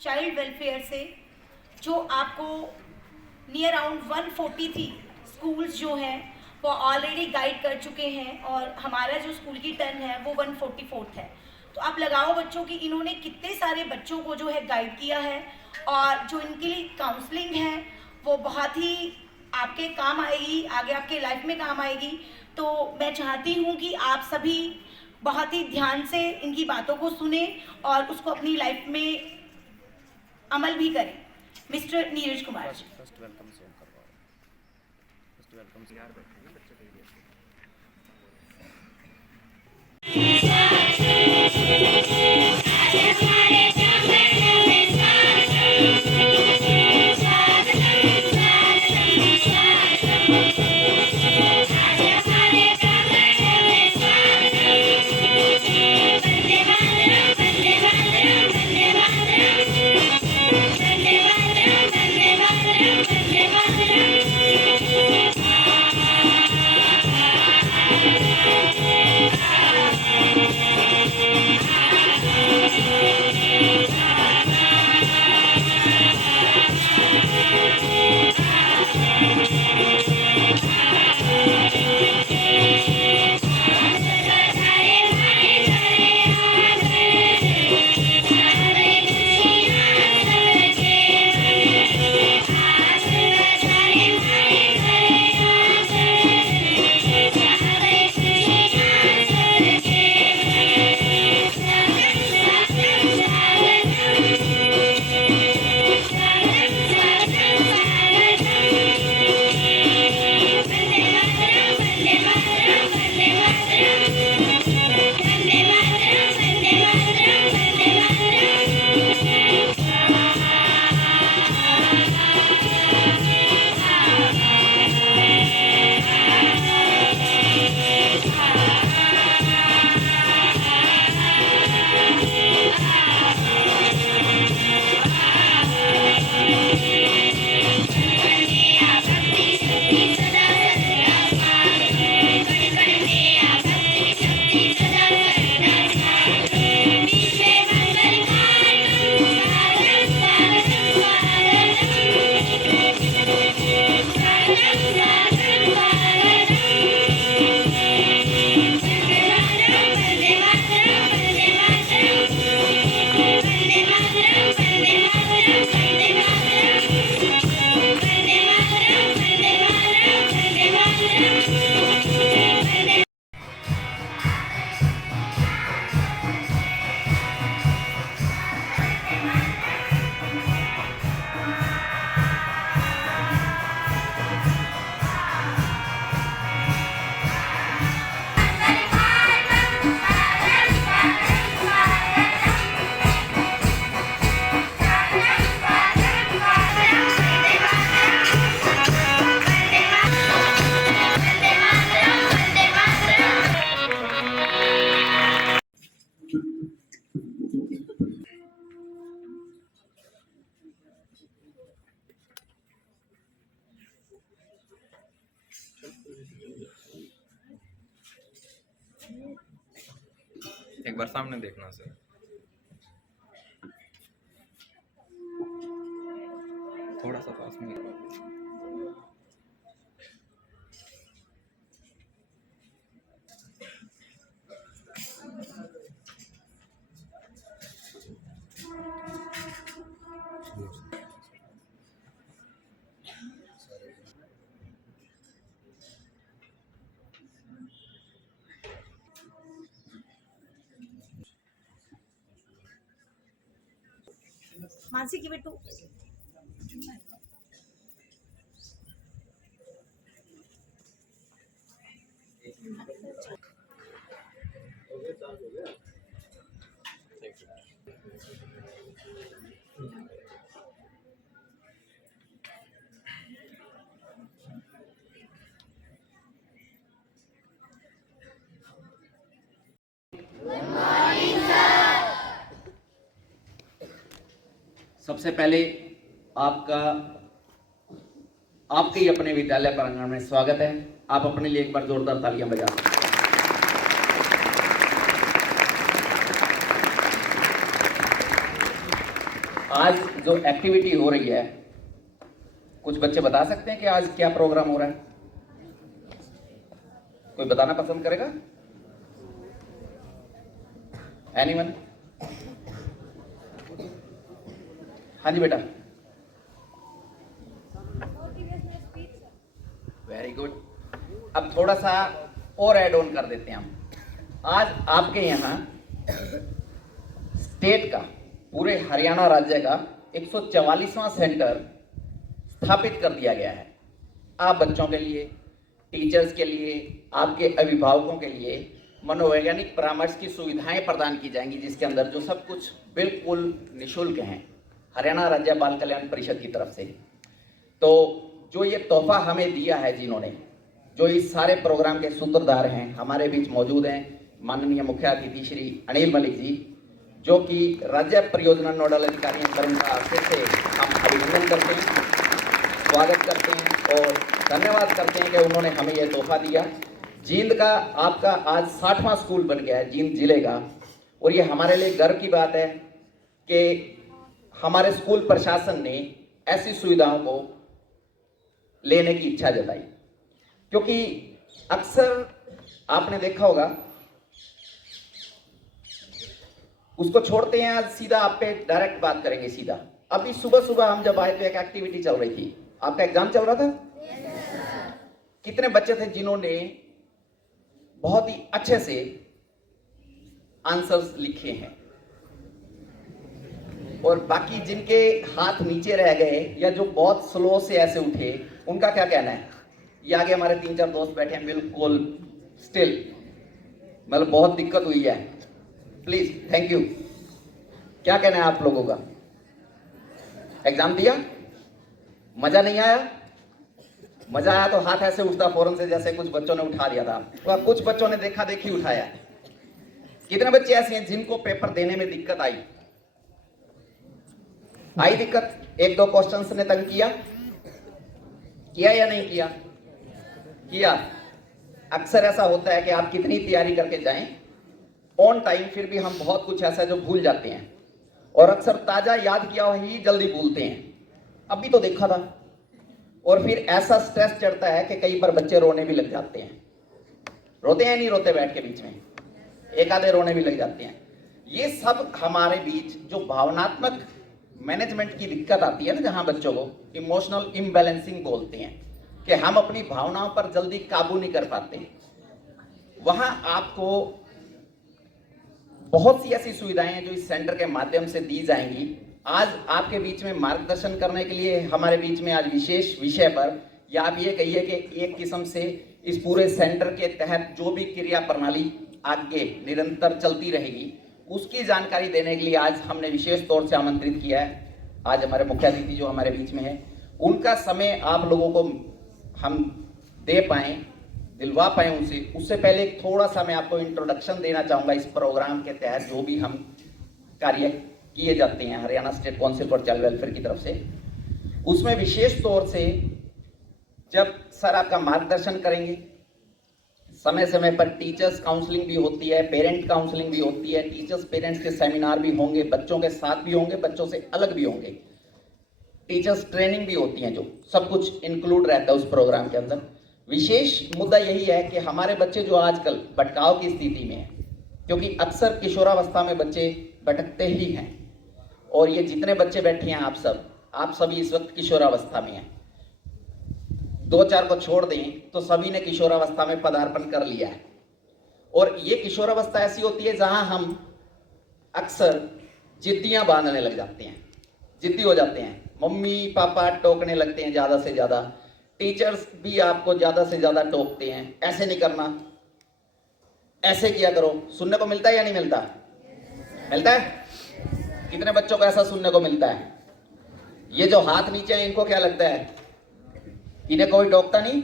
Child welfare से, जो आपको नियर अराउंड 143 स्कूल्स जो हैं वो ऑलरेडी गाइड कर चुके हैं, और हमारा जो स्कूल की टर्न है वो 144th है। तो आप लगाओ बच्चों की, इन्होंने कितने सारे बच्चों को जो है गाइड किया है, और जो इनके लिए काउंसलिंग है वो बहुत ही आपके काम आएगी, आगे आपके लाइफ में काम आएगी। तो मैं चाहती हूँ कि आप सभी बहुत ही ध्यान से इनकी बातों को सुने और उसको अपनी लाइफ में अमल भी करें। Mister Neeraj Kumar ji. First welcome से करवाओ। फर्स्ट वेलकम से यार बैठे ना बच्चे के लिए। एक बार सामने देखना सर। थोड़ा सा पास में मानसी की बेटू सबसे पहले आपके ही अपने विद्यालय प्रांगण में स्वागत है। आप अपने लिए एक बार जोरदार तालियां बजा दें। आज जो एक्टिविटी हो रही है, कुछ बच्चे बता सकते हैं कि आज क्या प्रोग्राम हो रहा है? कोई बताना पसंद करेगा? एनीवन? हाँ जी बेटा। Very good. अब थोड़ा सा और ऐड ऑन कर देते हैं हम। आज आपके यहाँ स्टेट का, पूरे हरियाणा राज्य का 144वां सेंटर स्थापित कर दिया गया है। आप बच्चों के लिए, टीचर्स के लिए, आपके अभिभावकों के लिए मनोवैज्ञानिक परामर्श की सुविधाएं प्रदान की जाएंगी, जिसके अंदर जो सब कुछ बिल्कुल निःशुल्क हैं हरियाणा राज्य बाल कल्याण परिषद की तरफ से। तो जो ये तोहफा हमें दिया है, जिन्होंने, जो इस सारे प्रोग्राम के सूत्रधार हैं, हमारे बीच मौजूद हैं माननीय मुख्य अतिथि श्री अनिल मलिक जी, जो कि राज्य परियोजना नोडल अधिकारी हैं। सर, उनका फिर से हम अभिनंदन करते हैं, स्वागत करते हैं और धन्यवाद करते हैं कि उन्होंने हमें यह तोहफा दिया। जींद का आपका आज 60वां स्कूल बन गया है जींद जिले का, और ये हमारे लिए गर्व की बात है कि हमारे स्कूल प्रशासन ने ऐसी सुविधाओं को लेने की इच्छा जताई। क्योंकि अक्सर आपने देखा होगा, उसको छोड़ते हैं, आज सीधा आप पे डायरेक्ट बात करेंगे सीधा। अभी सुबह सुबह हम जब आए तो एक एक्टिविटी चल रही थी, आपका एग्जाम चल रहा था। कितने बच्चे थे जिन्होंने बहुत ही अच्छे से आंसर्स लिखे हैं, और बाकी जिनके हाथ नीचे रह गए या जो बहुत स्लो से ऐसे उठे, उनका क्या कहना है? ये आगे हमारे 3-4 दोस्त बैठे हैं, बिल्कुल स्टिल, मतलब बहुत दिक्कत हुई है। Please, thank you. क्या कहना है आप लोगों का? एग्जाम दिया, मजा नहीं आया? मजा आया तो हाथ ऐसे उठता फौरन से, जैसे कुछ बच्चों ने उठा लिया था, और कुछ बच्चों ने देखा देखी उठाया। कितने बच्चे ऐसे हैं जिनको पेपर देने में दिक्कत आई दिक्कत? 1-2 क्वेश्चंस ने तंग किया या नहीं किया? अक्सर ऐसा होता है कि आप कितनी तैयारी करके जाएं ऑन टाइम, फिर भी हम बहुत कुछ ऐसा जो भूल जाते हैं, और अक्सर ताजा याद किया हुआ ही जल्दी भूलते हैं। अभी तो देखा था, और फिर ऐसा स्ट्रेस चढ़ता है कि कई बार बच्चे रोने भी लग जाते हैं। रोते हैं नहीं रोते? बैठ के बीच में एक आधे रोने भी लग जाते हैं। ये सब हमारे बीच जो भावनात्मक मैनेजमेंट की दिक्कत आती है ना, जहां बच्चों को इमोशनल इम्बैलेंसिंग बोलते हैं, कि हम अपनी भावनाओं पर जल्दी काबू नहीं कर पाते, वहां आपको बहुत सी ऐसी सुविधाएं हैं जो इस सेंटर के माध्यम से दी जाएंगी। आज आपके बीच में मार्गदर्शन करने के लिए हमारे बीच में आज विशेष विषय पर, या आप ये कहिए कि एक किस्म से इस पूरे सेंटर के तहत जो भी क्रिया प्रणाली आगे निरंतर चलती रहेगी, उसकी जानकारी देने के लिए आज हमने विशेष तौर से आमंत्रित किया है। आज हमारे मुख्य अतिथि जो हमारे बीच में है, उनका समय आप लोगों को हम दे पाएँ, दिलवा पाएँ उनसे। उससे पहले थोड़ा सा मैं आपको इंट्रोडक्शन देना चाहूँगा इस प्रोग्राम के तहत जो भी हम कार्य किए जाते हैं Haryana state council for child welfare की तरफ से। उसमें विशेष तौर से जब सर आपका मार्गदर्शन करेंगे, समय समय पर टीचर्स काउंसलिंग भी होती है, पेरेंट काउंसलिंग भी होती है, टीचर्स पेरेंट्स के सेमिनार भी होंगे, बच्चों के साथ भी होंगे, बच्चों से अलग भी होंगे, टीचर्स ट्रेनिंग भी होती है, जो सब कुछ इंक्लूड रहता है उस प्रोग्राम के अंदर। विशेष मुद्दा यही है कि हमारे बच्चे जो आजकल भटकाव की स्थिति में हैं, क्योंकि अक्सर किशोरावस्था में बच्चे भटकते ही हैं, और ये जितने बच्चे बैठे हैं आप सभी इस वक्त किशोरावस्था में हैं। 2-4 को छोड़ दें तो सभी ने किशोरावस्था में पदार्पण कर लिया है, और ये किशोरावस्था ऐसी होती है जहां हम अक्सर जिद्दियां बांधने लग जाते हैं, जिद्दी हो जाते हैं, मम्मी पापा टोकने लगते हैं ज़्यादा से ज़्यादा, टीचर्स भी आपको ज़्यादा से ज़्यादा टोकते हैं, ऐसे नहीं करना, ऐसे किया करो। सुनने को मिलता है या नहीं मिलता? मिलता है? कितने बच्चों को ऐसा सुनने को मिलता है? ये जो हाथ नीचे है, इनको क्या लगता है? इन्हें कोई टोकता नहीं?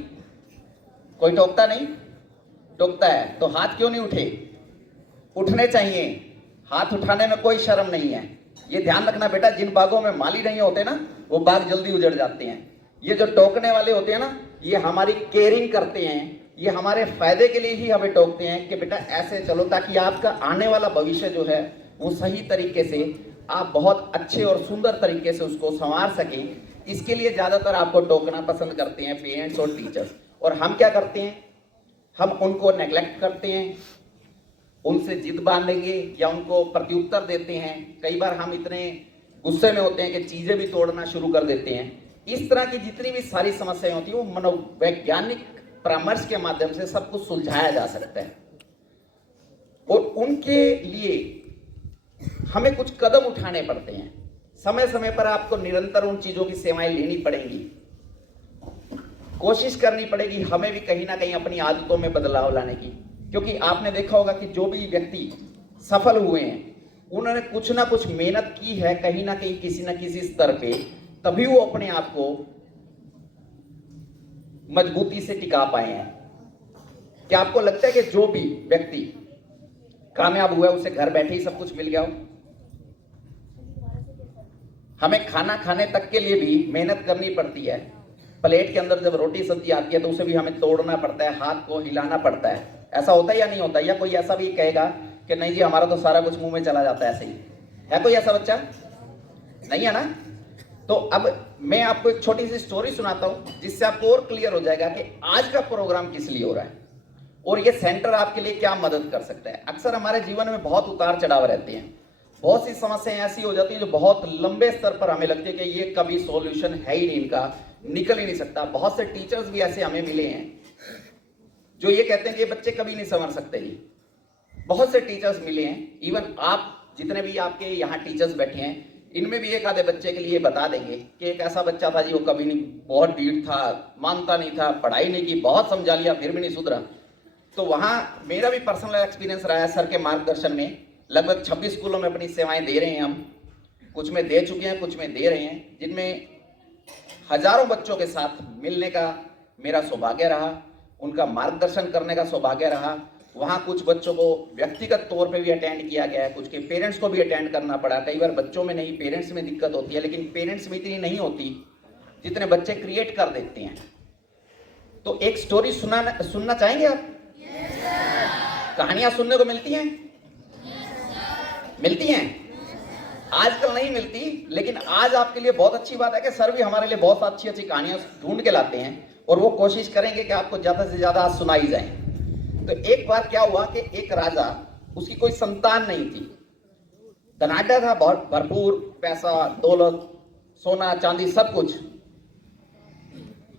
कोई टोकता नहीं? टोकता है तो हाथ क्यों नहीं उठे? उठने चाहिए, हाथ उठाने में कोई शर्म नहीं है। ये ध्यान रखना बेटा, जिन बागों में माली नहीं होते ना, वो बाग जल्दी उजड़ जाते हैं। ये जो टोकने वाले होते हैं ना, ये हमारी केयरिंग करते हैं, ये हमारे फायदे के लिए ही हमें टोकते हैं कि बेटा ऐसे चलो, ताकि आपका आने वाला भविष्य जो है वो सही तरीके से आप बहुत अच्छे और सुंदर तरीके से उसको संवार सकें, इसके लिए ज़्यादातर आपको टोकना पसंद करते हैं पेरेंट्स और टीचर्स। और हम क्या करते हैं, हम उनको नेग्लेक्ट करते हैं, उनसे जिद बांधेंगे या उनको प्रत्युत्तर देते हैं। कई बार हम इतने गुस्से में होते हैं कि चीज़ें भी तोड़ना शुरू कर देते हैं। इस तरह की जितनी भी सारी समस्याएं होती हैं वो मनोवैज्ञानिक परामर्श के माध्यम से सब कुछ सुलझाया जा सकता है। और उनके लिए हमें कुछ कदम उठाने पड़ते हैं। समय समय पर आपको निरंतर उन चीज़ों की सेवाएं लेनी पड़ेंगी, कोशिश करनी पड़ेगी हमें भी कहीं ना कहीं अपनी आदतों में बदलाव लाने की। क्योंकि आपने देखा होगा कि जो भी व्यक्ति सफल हुए हैं उन्होंने कुछ ना कुछ मेहनत की है कहीं ना कहीं किसी ना किसी स्तर पे, तभी वो अपने आप को मजबूती से टिका पाए हैं। क्या आपको लगता है कि जो भी व्यक्ति कामयाब हुआ है उसे घर बैठे ही सब कुछ मिल गया हो? हमें खाना खाने तक के लिए भी मेहनत करनी पड़ती है। प्लेट के अंदर जब रोटी सब्जी आती है तो उसे भी हमें तोड़ना पड़ता है, हाथ को हिलाना पड़ता है। ऐसा होता है या नहीं होता? या कोई ऐसा भी कहेगा कि नहीं जी हमारा तो सारा कुछ मुंह में चला जाता है ऐसे ही? है कोई ऐसा बच्चा? नहीं है ना? तो अब मैं आपको एक छोटी सी स्टोरी सुनाता हूं जिससे आपको और क्लियर हो जाएगा कि आज का प्रोग्राम किस लिए हो रहा है और ये सेंटर आपके लिए क्या मदद कर सकता है। अक्सर हमारे जीवन में बहुत उतार चढ़ाव रहते हैं, बहुत सी समस्याएं ऐसी हो जाती है जो बहुत लंबे स्तर पर हमें लगती है कि ये कभी सॉल्यूशन है ही नहीं, इनका निकल ही नहीं सकता। बहुत से टीचर्स भी ऐसे हमें मिले हैं जो ये कहते हैं कि ये बच्चे कभी नहीं संभल सकते ही। बहुत से टीचर्स मिले हैं, इवन आप जितने भी आपके यहाँ टीचर्स बैठे हैं इनमें भी एक आधे बच्चे के लिए बता देंगे कि एक ऐसा बच्चा था जी वो कभी नहीं, बहुत ढीठ था, मानता नहीं था, पढ़ाई नहीं की, बहुत समझा लिया फिर भी नहीं सुधरा। तो वहाँ मेरा भी पर्सनल एक्सपीरियंस रहा है सर के मार्गदर्शन में। लगभग 26 स्कूलों में अपनी सेवाएं दे रहे हैं हम, कुछ में दे चुके हैं, कुछ में दे रहे हैं, जिनमें हजारों बच्चों के साथ मिलने का मेरा सौभाग्य रहा, उनका मार्गदर्शन करने का सौभाग्य रहा। वहाँ कुछ बच्चों को व्यक्तिगत तौर पे भी अटेंड किया गया है, कुछ के पेरेंट्स को भी अटेंड करना पड़ा। कई बार बच्चों में नहीं पेरेंट्स में दिक्कत होती है, लेकिन पेरेंट्स में इतनी नहीं होती जितने बच्चे क्रिएट कर देते हैं। तो एक स्टोरी सुनना चाहेंगे आप? कहानियां सुनने को मिलती हैं? मिलती हैं? आजकल नहीं मिलती, लेकिन आज आपके लिए बहुत अच्छी बात है कि सर भी हमारे लिए बहुत अच्छी अच्छी कहानियां ढूंढ के लाते हैं और वो कोशिश करेंगे कि आपको ज्यादा से ज्यादा आज सुनाई जाए। तो एक बार क्या हुआ कि एक राजा, उसकी कोई संतान नहीं थी, धनाढ्य था, बहुत भरपूर पैसा दौलत सोना चांदी सब कुछ।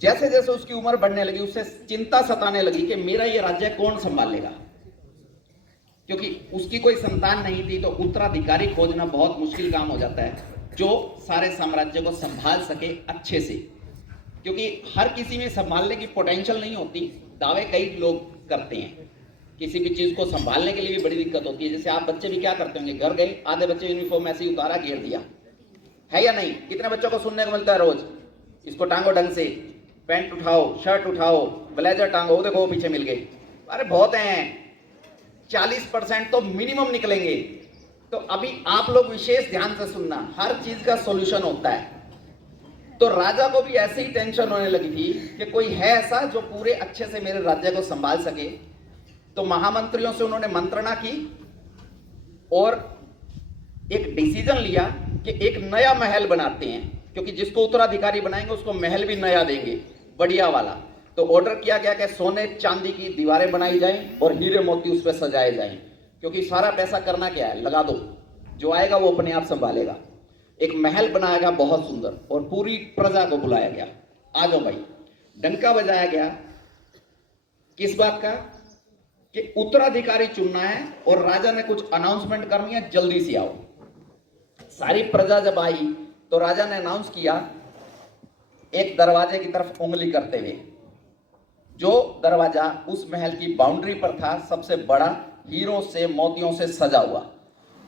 जैसे जैसे उसकी उम्र बढ़ने लगी उसे चिंता सताने लगी कि मेरा ये राज्य कौन संभालेगा, क्योंकि उसकी कोई संतान नहीं थी। तो उत्तराधिकारी खोजना बहुत मुश्किल काम हो जाता है जो सारे साम्राज्य को संभाल सके अच्छे से, क्योंकि हर किसी में संभालने की पोटेंशियल नहीं होती। दावे कई लोग करते हैं, किसी भी चीज को संभालने के लिए भी बड़ी दिक्कत होती है। जैसे आप बच्चे भी क्या करते होंगे, घर गए, आधे बच्चे यूनिफॉर्म ऐसे ही उतारा घेर दिया, है या नहीं? कितने बच्चों को सुनने को मिलता है रोज, इसको टांगो ढंग से, पैंट उठाओ, शर्ट उठाओ, ब्लेजर टांगो, वो देखो वो पीछे मिल गए। अरे बहुत हैं, 40% तो मिनिमम निकलेंगे। तो अभी आप लोग विशेष ध्यान से सुनना, हर चीज का सॉल्यूशन होता है। तो राजा को भी ऐसे ही टेंशन होने लगी थी कि कोई है ऐसा जो पूरे अच्छे से मेरे राज्य को संभाल सके। तो महामंत्रियों से उन्होंने मंत्रणा की और एक डिसीजन लिया कि एक नया महल बनाते हैं, क्योंकि जिसको उत्तराधिकारी बनाएंगे उसको महल भी नया देंगे, बढ़िया वाला। तो ऑर्डर किया गया कि सोने चांदी की दीवारें बनाई जाएं और हीरे मोती उस पर सजाए जाएं, क्योंकि सारा पैसा करना क्या है, लगा दो, जो आएगा वो अपने आप संभालेगा। एक महल बनाया गया बहुत सुंदर और पूरी प्रजा को बुलाया गया, आ जाओ भाई। डंका बजाया गया, किस बात का? कि उत्तराधिकारी चुनना है और राजा ने कुछ अनाउंसमेंट करनी है, जल्दी से आओ। सारी प्रजा जब आई तो राजा ने अनाउंस किया एक दरवाजे की तरफ उंगली करते हुए, जो दरवाजा उस महल की बाउंड्री पर था, सबसे बड़ा, हीरों से मोतियों से सजा हुआ।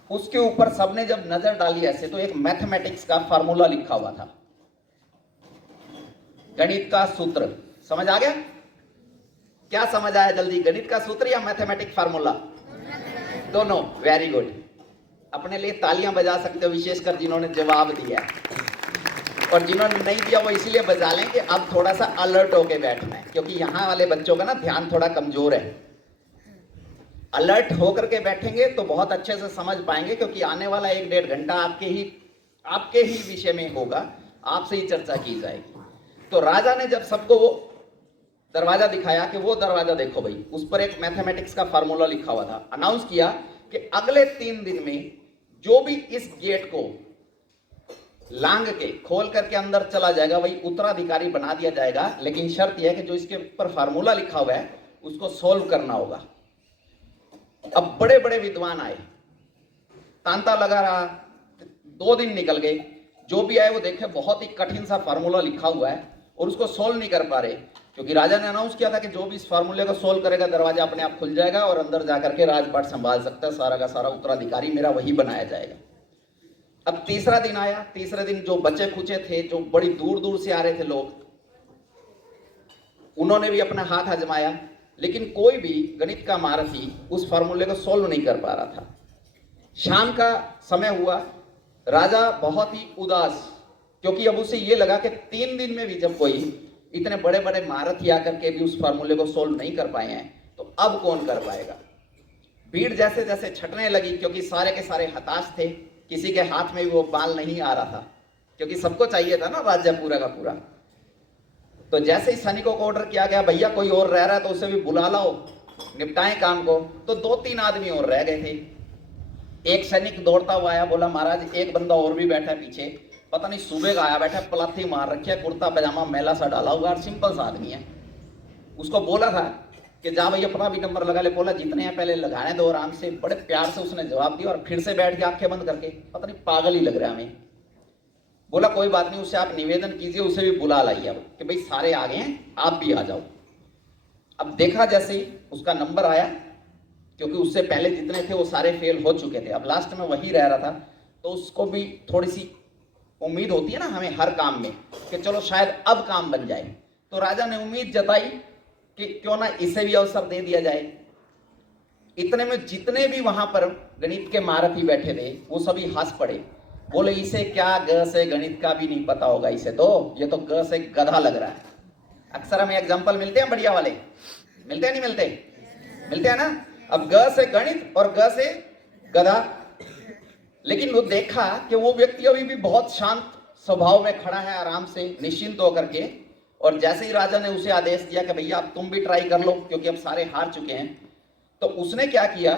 उसके ऊपर सबने जब नजर डाली ऐसे तो एक मैथमेटिक्स का फार्मूला लिखा हुआ था, गणित का सूत्र। समझ आ गया? क्या समझ आया जल्दी, गणित का सूत्र या मैथमेटिक फार्मूला? दोनों। वेरी गुड, अपने लिए तालियां बजा सकते हो, विशेषकर जिन्होंने जवाब दिया, और जिन्होंने नहीं दिया वो इसीलिए बजा लें कि अब थोड़ा सा अलर्ट होके बैठना है, क्योंकि यहाँ वाले बच्चों का ना ध्यान थोड़ा कमजोर है। अलर्ट होकर के बैठेंगे तो बहुत अच्छे से समझ पाएंगे, क्योंकि आने वाला 1-1.5 घंटा आपके ही विषय में होगा, आपसे ही चर्चा की जाएगी। तो राजा ने जब सबको वो दरवाजा दिखाया कि वो दरवाजा देखो भाई, उस पर एक मैथमेटिक्स का फार्मूला लिखा हुआ था, अनाउंस किया कि अगले 3 दिन में जो भी इस गेट को लांग के खोल करके अंदर चला जाएगा वही उत्तराधिकारी बना दिया जाएगा, लेकिन शर्त यह है कि जो इसके ऊपर फार्मूला लिखा हुआ है उसको सोल्व करना होगा। अब बड़े बड़े विद्वान आए, तांता लगा रहा, 2 दिन निकल गए, जो भी आए वो देखे बहुत ही कठिन सा फार्मूला लिखा हुआ है और उसको सोल्व नहीं कर पा रहे, क्योंकि राजा ने अनाउंस किया था कि जो भी इस फार्मूले को सोल्व करेगा दरवाजा अपने आप खुल जाएगा और अंदर जाकर के राजपाट संभाल सकता है, सारा का सारा उत्तराधिकारी मेरा वही बनाया जाएगा। अब तीसरा दिन आया, तीसरे दिन जो बचे खुचे थे, जो बड़ी दूर दूर से आ रहे थे लोग, उन्होंने भी अपना हाथ आजमाया, लेकिन कोई भी गणित का महारथी उस फार्मूले को सोल्व नहीं कर पा रहा था। शाम का समय हुआ, राजा बहुत ही उदास, क्योंकि अब उसे ये लगा कि 3 दिन में भी जब कोई इतने बड़े बड़े महारथी आकर के भी उस फार्मूले को सोल्व नहीं कर पाए हैं तो अब कौन कर पाएगा। भीड़ जैसे जैसे छटने लगी, क्योंकि सारे के सारे हताश थे, किसी के हाथ में भी वो बाल नहीं आ रहा था, क्योंकि सबको चाहिए था ना राज्य पूरा का पूरा। तो जैसे ही सैनिकों को ऑर्डर किया गया भैया कोई और रह रहा है तो उसे भी बुला लाओ, निपटाएं काम को, तो 2-3 आदमी और रह गए थे। एक सैनिक दौड़ता हुआ आया, बोला महाराज एक बंदा और भी बैठा है पीछे, पता नहीं सुबह का आया, बैठा पलाथी मार रखी है, कुर्ता पैजामा मैला सा डाला हुआ, सिंपल सा आदमी है। उसको बोला था कि जा भाई अपना भी नंबर लगा ले, बोला जितने हैं पहले लगाने दो आराम से। बड़े प्यार से उसने जवाब दिया और फिर से बैठ के आंखें बंद करके, पता नहीं पागल ही लग रहा है हमें। बोला कोई बात नहीं, उससे आप निवेदन कीजिए, उसे भी बुला लाइए अब कि भाई सारे आ गए हैं, आप भी आ जाओ। अब देखा जैसे ही उसका नंबर आया, क्योंकि उससे पहले जितने थे वो सारे फेल हो चुके थे, अब लास्ट में वही रह रहा था, तो उसको भी थोड़ी सी उम्मीद होती है ना हमें हर काम में कि चलो शायद अब काम बन जाए। तो राजा ने उम्मीद जताई कि क्यों ना इसे भी अवसर दे दिया जाए। इतने में जितने भी वहां पर गणित के महारथी बैठे थे वो सभी हंस पड़े, बोले इसे क्या ग से गणित का भी नहीं पता होगा, इसे तो ये तो ग से गधा लग रहा है। अक्सर हमें एग्जाम्पल मिलते हैं बढ़िया वाले, मिलते हैं नहीं मिलते, मिलते हैं ना। अब ग से गणित और ग से गधा, लेकिन वो देखा कि वो व्यक्ति अभी भी बहुत शांत स्वभाव में खड़ा है, आराम से निश्चिंत होकर के। और जैसे ही राजा ने उसे आदेश दिया कि भैया अब तुम भी ट्राई कर लो, क्योंकि अब सारे हार चुके हैं, तो उसने क्या किया,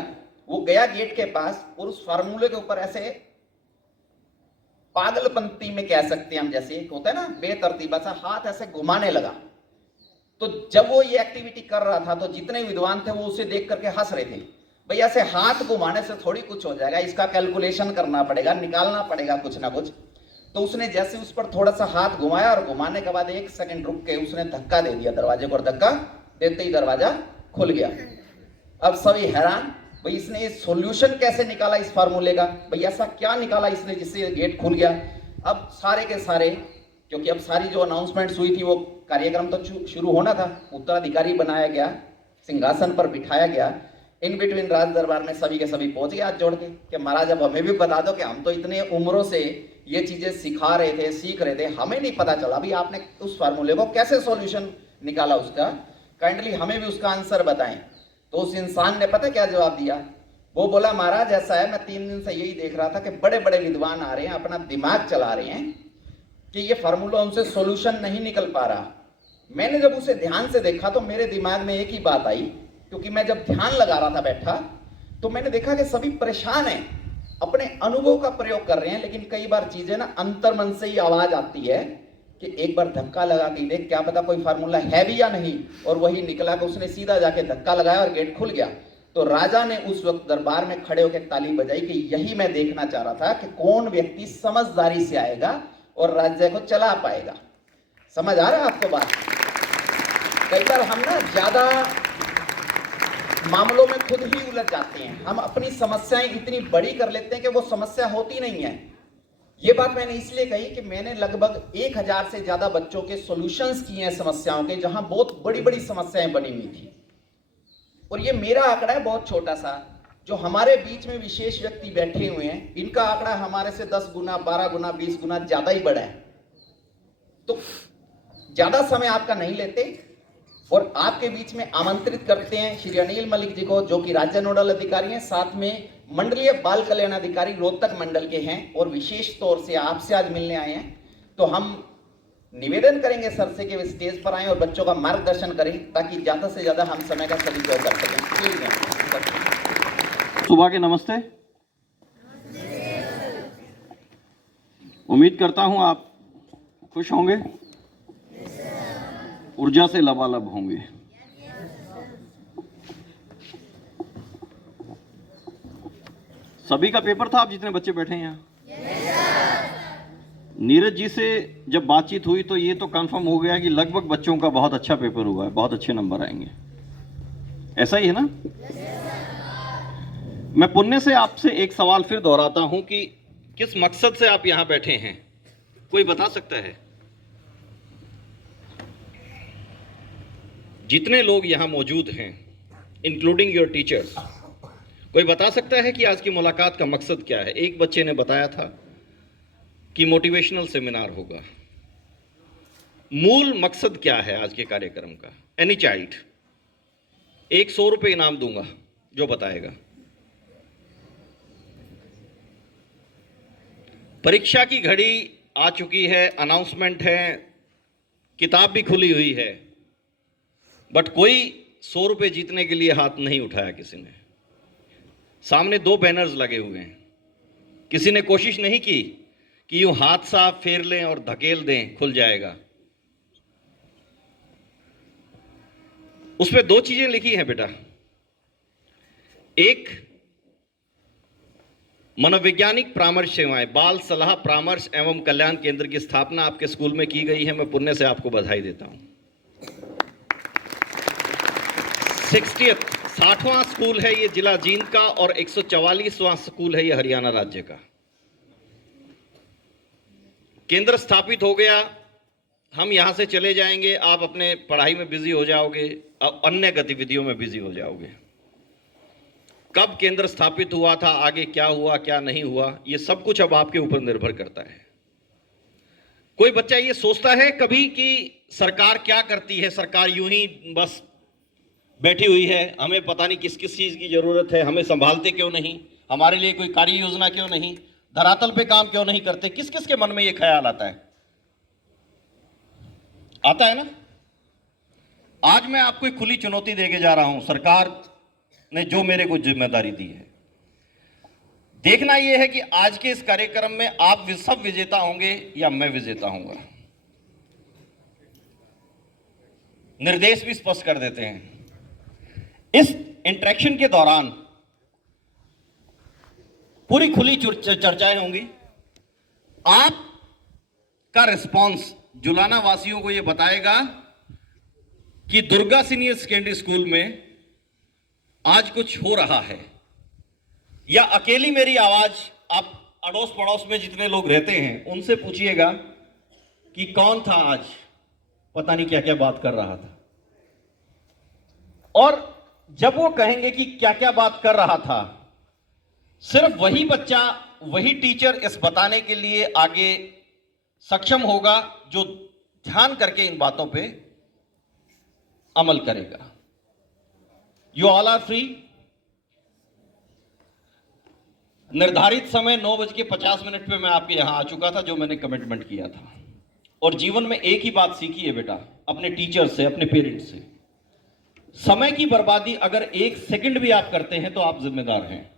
वो गया गेट के पास और उस फार्मूले के ऊपर ऐसे पागलपंती में कह सकते हैं हम, जैसे होता है ना बेतरतीब सा हाथ ऐसे घुमाने लगा। तो जब वो ये एक्टिविटी कर रहा था तो जितने विद्वान थे वो उसे देख करके हंस रहे थे, भाई ऐसे हाथ घुमाने से थोड़ी कुछ हो जाएगा, इसका कैलकुलेशन करना पड़ेगा, निकालना पड़ेगा कुछ ना कुछ। तो उसने जैसे उस पर थोड़ा सा हाथ घुमाया और घुमाने के बाद 1 सेकंड रुक के उसने धक्का दे दिया दरवाजे को, और धक्का देते ही दरवाजा खुल गया। अब सभी हैरान, भाई इसने ये सॉल्यूशन कैसे निकाला इस फार्मूले का, भाई ऐसा क्या निकाला इसने जिससे गेट खुल गया। अब सारे के सारे, क्योंकि अब सारी जो अनाउंसमेंट्स हुई थी वो कार्यक्रम तो शुरू होना था, उत्तराधिकारी बनाया गया, सिंहासन पर बिठाया गया। इन बिटवीन राज दरबार में सभी के सभी पहुंच गए हाथ जोड़ के कि महाराज अब हमें भी बता दो कि हम तो इतने उम्रों से ये चीजें सिखा रहे थे, सीख रहे थे, हमें नहीं पता चला भी आपने उस फार्मूले को कैसे सॉल्यूशन निकाला उसका, काइंडली हमें भी उसका आंसर बताएं। तो उस इंसान ने पता क्या जवाब दिया, वो बोला महाराज ऐसा है, मैं 3 दिन से यही देख रहा था कि बड़े बड़े विद्वान आ रहे हैं, अपना दिमाग चला रहे हैं कि ये फार्मूला उनसे सॉल्यूशन नहीं निकल पा रहा। मैंने जब उसे ध्यान से देखा तो मेरे दिमाग में एक ही बात आई, क्योंकि मैं जब ध्यान लगा रहा था बैठा तो मैंने देखा कि सभी परेशान हैं, अपने अनुभव का प्रयोग कर रहे हैं, लेकिन कई बार चीजें ना अंतर्मन से ही आवाज आती है कि एक बार धक्का लगा के देख, क्या पता कोई फार्मूला है भी या नहीं। और वही निकला कि उसने सीधा जाके धक्का लगाया और गेट खुल गया। तो राजा ने उस वक्त दरबार में खड़े होकर ताली बजाई कि यही मैं देखना चाह रहा था कि कौन व्यक्ति समझदारी से आएगा और राज्य को चला पाएगा। समझ आ रहा है आपको बात? कई बार हम ना ज्यादा मामलों में खुद ही उलझ जाते हैं, हम अपनी समस्याएं इतनी बड़ी कर लेते हैं कि वो समस्या होती नहीं है। ये बात मैंने इसलिए कही कि मैंने लगभग 1000 से ज्यादा बच्चों के सॉल्यूशंस किए हैं समस्याओं के, जहां बहुत बड़ी बड़ी समस्याएं बनी हुई थी। और ये मेरा आंकड़ा है बहुत छोटा सा, जो हमारे बीच में विशेष व्यक्ति बैठे हुए हैं, इनका आंकड़ा हमारे से 10 गुना, 12 गुना, 20 गुना ज्यादा ही बड़ा है। तो ज्यादा समय आपका नहीं लेते, और आपके बीच में आमंत्रित करते हैं श्री अनिल मलिक जी को, जो कि राज्य नोडल अधिकारी हैं, साथ में मंडलीय बाल कल्याण अधिकारी रोहतक मंडल के हैं और विशेष तौर से आपसे आज मिलने आए हैं। तो हम निवेदन करेंगे सर से कि वे स्टेज पर आएं और बच्चों का मार्गदर्शन करें ताकि ज्यादा से ज्यादा हम समय का सदुपयोग कर सकें। सुबह के नमस्ते। उम्मीद करता हूं आप खुश होंगे, ऊर्जा से लबालब होंगे। सभी का पेपर था, आप जितने बच्चे बैठे हैं यहाँ। नीरज जी से जब बातचीत हुई तो ये तो कंफर्म हो गया कि लगभग बच्चों का बहुत अच्छा पेपर हुआ है, बहुत अच्छे नंबर आएंगे। ऐसा ही है ना? मैं पुण्य से आपसे एक सवाल फिर दोहराता हूं कि किस मकसद से आप यहां बैठे हैं, कोई बता सकता है? जितने लोग यहां मौजूद हैं, इंक्लूडिंग योर टीचर्स, कोई बता सकता है कि आज की मुलाकात का मकसद क्या है? एक बच्चे ने बताया था कि मोटिवेशनल सेमिनार होगा। मूल मकसद क्या है आज के कार्यक्रम का? एनी चाइल्ड, एक 100 रुपये इनाम दूंगा जो बताएगा। परीक्षा की घड़ी आ चुकी है, अनाउंसमेंट है, किताब भी खुली हुई है, बट कोई 100 रुपये जीतने के लिए हाथ नहीं उठाया किसी ने। सामने 2 बैनर्स लगे हुए हैं, किसी ने कोशिश नहीं की कि यूं हाथ साफ फेर लें और धकेल दें, खुल जाएगा। उसमें 2 चीजें लिखी हैं बेटा। एक, मनोवैज्ञानिक परामर्श सेवाएं, बाल सलाह परामर्श एवं कल्याण केंद्र की स्थापना आपके स्कूल में की गई है। मैं पुण्य से आपको बधाई देता हूं। 60वां स्कूल है ये जिला जींद का और 144वां स्कूल है ये हरियाणा राज्य का। केंद्र स्थापित हो गया, हम यहां से चले जाएंगे, आप अपने पढ़ाई में बिजी हो जाओगे, अन्य गतिविधियों में बिजी हो जाओगे। कब केंद्र स्थापित हुआ था, आगे क्या हुआ क्या नहीं हुआ, ये सब कुछ अब आपके ऊपर निर्भर करता है। कोई बच्चा ये सोचता है कभी कि सरकार क्या करती है, सरकार यूं ही बस बैठी हुई है, हमें पता नहीं किस किस चीज की जरूरत है, हमें संभालते क्यों नहीं, हमारे लिए कोई कार्य योजना क्यों नहीं, धरातल पे काम क्यों नहीं करते। किस किस के मन में ये ख्याल आता है? आता है ना? आज मैं आपको एक खुली चुनौती देके जा रहा हूं, सरकार ने जो मेरे को जिम्मेदारी दी है। देखना यह है कि आज के इस कार्यक्रम में आप सब विजेता होंगे या मैं विजेता होऊंगा। निर्देश भी स्पष्ट कर देते हैं। इस इंटरेक्शन के दौरान पूरी खुली चर्चाएं होंगी। आपका रिस्पांस जुलाना वासियों को यह बताएगा कि दुर्गा सीनियर सेकेंडरी स्कूल में आज कुछ हो रहा है, या अकेली मेरी आवाज आप अड़ोस पड़ोस में जितने लोग रहते हैं उनसे पूछिएगा कि कौन था आज पता नहीं क्या क्या बात कर रहा था। और जब वो कहेंगे कि क्या क्या बात कर रहा था, सिर्फ वही बच्चा, वही टीचर इस बताने के लिए आगे सक्षम होगा जो ध्यान करके इन बातों पे अमल करेगा। You all are free. निर्धारित समय 9:50 पे मैं आपके यहां आ चुका था, जो मैंने कमिटमेंट किया था। और जीवन में एक ही बात सीखी है बेटा, अपने टीचर से, अपने पेरेंट्स से, समय की बर्बादी अगर 1 सेकंड भी आप करते हैं तो आप जिम्मेदार हैं।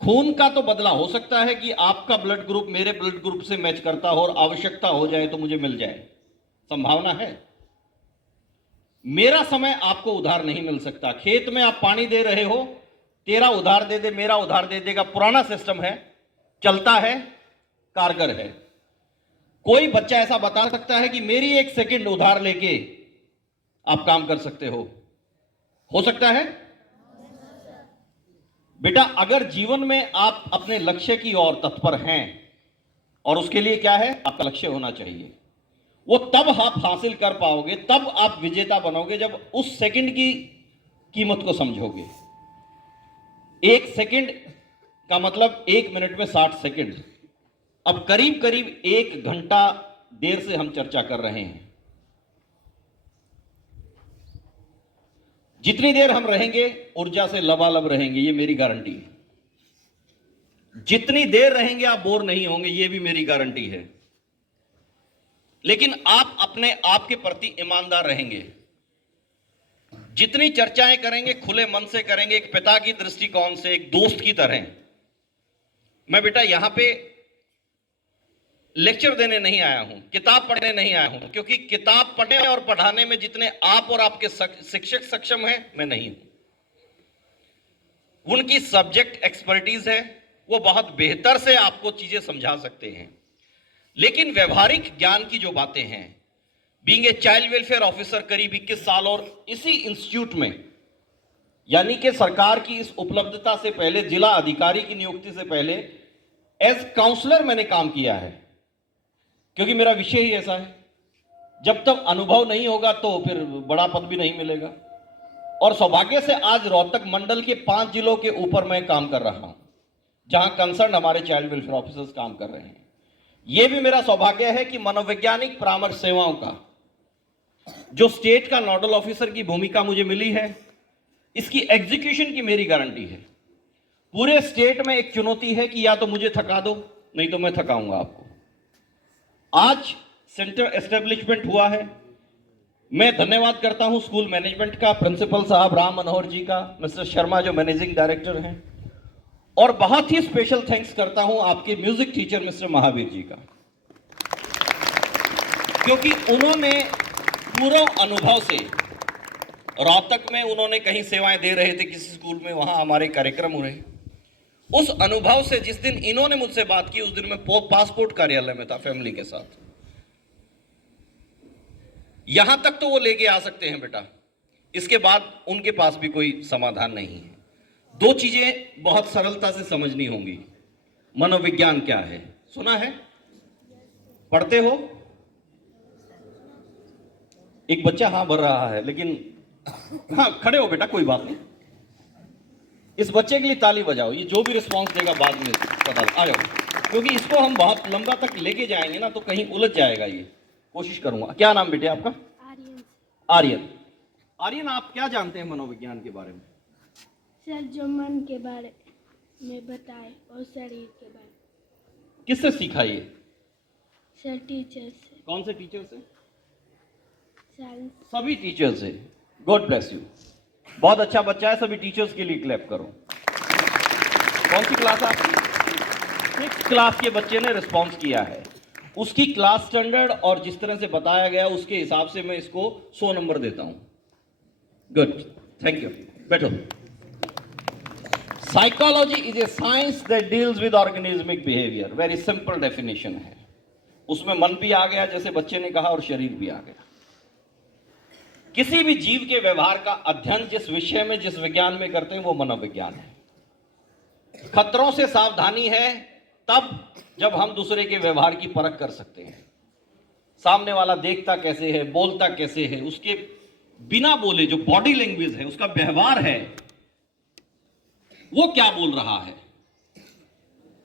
खून का तो बदला हो सकता है कि आपका ब्लड ग्रुप मेरे ब्लड ग्रुप से मैच करता हो और आवश्यकता हो जाए तो मुझे मिल जाए, संभावना है। मेरा समय आपको उधार नहीं मिल सकता। खेत में आप पानी दे रहे हो, तेरा उधार दे दे, मेरा उधार दे देगा, पुराना सिस्टम है, चलता है, कारगर है। कोई बच्चा ऐसा बता सकता है कि मेरी 1 सेकंड उधार लेके आप काम कर सकते हो सकता है? बेटा, अगर जीवन में आप अपने लक्ष्य की ओर तत्पर हैं, और उसके लिए क्या है, आपका लक्ष्य होना चाहिए, वो तब आप हासिल कर पाओगे, तब आप विजेता बनोगे जब उस सेकंड की कीमत को समझोगे। 1 सेकंड का मतलब 1 मिनट में 60 सेकंड। अब करीब करीब 1 घंटा देर से हम चर्चा कर रहे हैं। जितनी देर हम रहेंगे ऊर्जा से लबालब रहेंगे, ये मेरी गारंटी है। जितनी देर रहेंगे आप बोर नहीं होंगे, ये भी मेरी गारंटी है। लेकिन आप अपने आप के प्रति ईमानदार रहेंगे। जितनी चर्चाएं करेंगे खुले मन से करेंगे, एक पिता की दृष्टिकोण से, एक दोस्त की तरह। मैं बेटा यहां पे लेक्चर देने नहीं आया हूं, किताब पढ़ने नहीं आया हूं, क्योंकि किताब पढ़ने और पढ़ाने में जितने आप और आपके शिक्षक सक्षम हैं, मैं नहीं हूं। उनकी सब्जेक्ट एक्सपर्टीज है, वो बहुत बेहतर से आपको चीजें समझा सकते हैं। लेकिन व्यवहारिक ज्ञान की जो बातें हैं, being a child welfare officer करीब 21 साल और इसी इंस्टीट्यूट में, यानी कि सरकार की इस उपलब्धता से पहले, जिला अधिकारी की नियुक्ति से पहले एज काउंसलर मैंने काम किया है, क्योंकि मेरा विषय ही ऐसा है। जब तक अनुभव नहीं होगा तो फिर बड़ा पद भी नहीं मिलेगा। और सौभाग्य से आज रोहतक मंडल के 5 जिलों के ऊपर मैं काम कर रहा हूं, जहां कंसर्न हमारे चाइल्ड वेलफेयर ऑफिसर्स काम कर रहे हैं। यह भी मेरा सौभाग्य है कि मनोवैज्ञानिक परामर्श सेवाओं का जो स्टेट का नोडल ऑफिसर की भूमिका मुझे मिली है, इसकी एग्जीक्यूशन की मेरी गारंटी है। पूरे स्टेट में एक चुनौती है कि या तो मुझे थका दो, नहीं तो मैं थकाऊंगा आपको। आज सेंटर एस्टेब्लिशमेंट हुआ है। मैं धन्यवाद करता हूं स्कूल मैनेजमेंट का, प्रिंसिपल साहब राम मनोहर जी का, मिस्टर शर्मा जो मैनेजिंग डायरेक्टर हैं, और बहुत ही स्पेशल थैंक्स करता हूं आपके music teacher mister Mahavir ji का, क्योंकि उन्होंने पूरा अनुभव से, रोहतक में उन्होंने कहीं सेवाएं दे रहे थे किसी स्कूल में, वहां हमारे कार्यक्रम हो रहे, उस अनुभव से जिस दिन इन्होंने मुझसे बात की, उस दिन मैं पासपोर्ट कार्यालय में था फैमिली के साथ। यहां तक तो वो लेके आ सकते हैं बेटा, इसके बाद उनके पास भी कोई समाधान नहीं है। 2 चीजें बहुत सरलता से समझनी होंगी। मनोविज्ञान क्या है, सुना है? पढ़ते हो? एक बच्चा हाँ भर रहा है, लेकिन हाँ खड़े हो बेटा, कोई बात नहीं। इस बच्चे के लिए ताली बजाओ, ये जो भी रिस्पांस देगा बाद में पता आ जाओ, क्योंकि इसको हम बहुत लंबा तक लेके जाएंगे ना तो कहीं उलझ जाएगा। ये कोशिश करूंगा। क्या नाम बेटे आपका? आर्यन। आर्यन। आर्यन, आप क्या जानते हैं मनोविज्ञान के बारे में? सर, जो मन के बारे में बताए और शरीर के बारे में। किससे सीखा ये? सर, टीचर से। कौन से टीचर से? साइंस। सभी टीचर से। God bless you. बहुत अच्छा बच्चा है, सभी टीचर्स के लिए क्लैप करो। कौन सी क्लास है आपकी? 6th क्लास के बच्चे ने रिस्पॉन्स किया है। उसकी क्लास स्टैंडर्ड और जिस तरह से बताया गया उसके हिसाब से मैं इसको 100 नंबर देता हूं। Good, thank you. बैठो। Psychology is a science that deals with organismic behaviour. Very simple definition है। उसमें मन भी आ गया जैसे बच्चे ने कहा, और शरीर भी आ गया। किसी भी जीव के व्यवहार का अध्ययन जिस विषय में, जिस विज्ञान में करते हैं वो मनोविज्ञान है। खतरों से सावधानी है तब जब हम दूसरे के व्यवहार की परख कर सकते हैं। सामने वाला देखता कैसे है, बोलता कैसे है, उसके बिना बोले जो बॉडी लैंग्वेज है, उसका व्यवहार है, वो क्या बोल रहा है,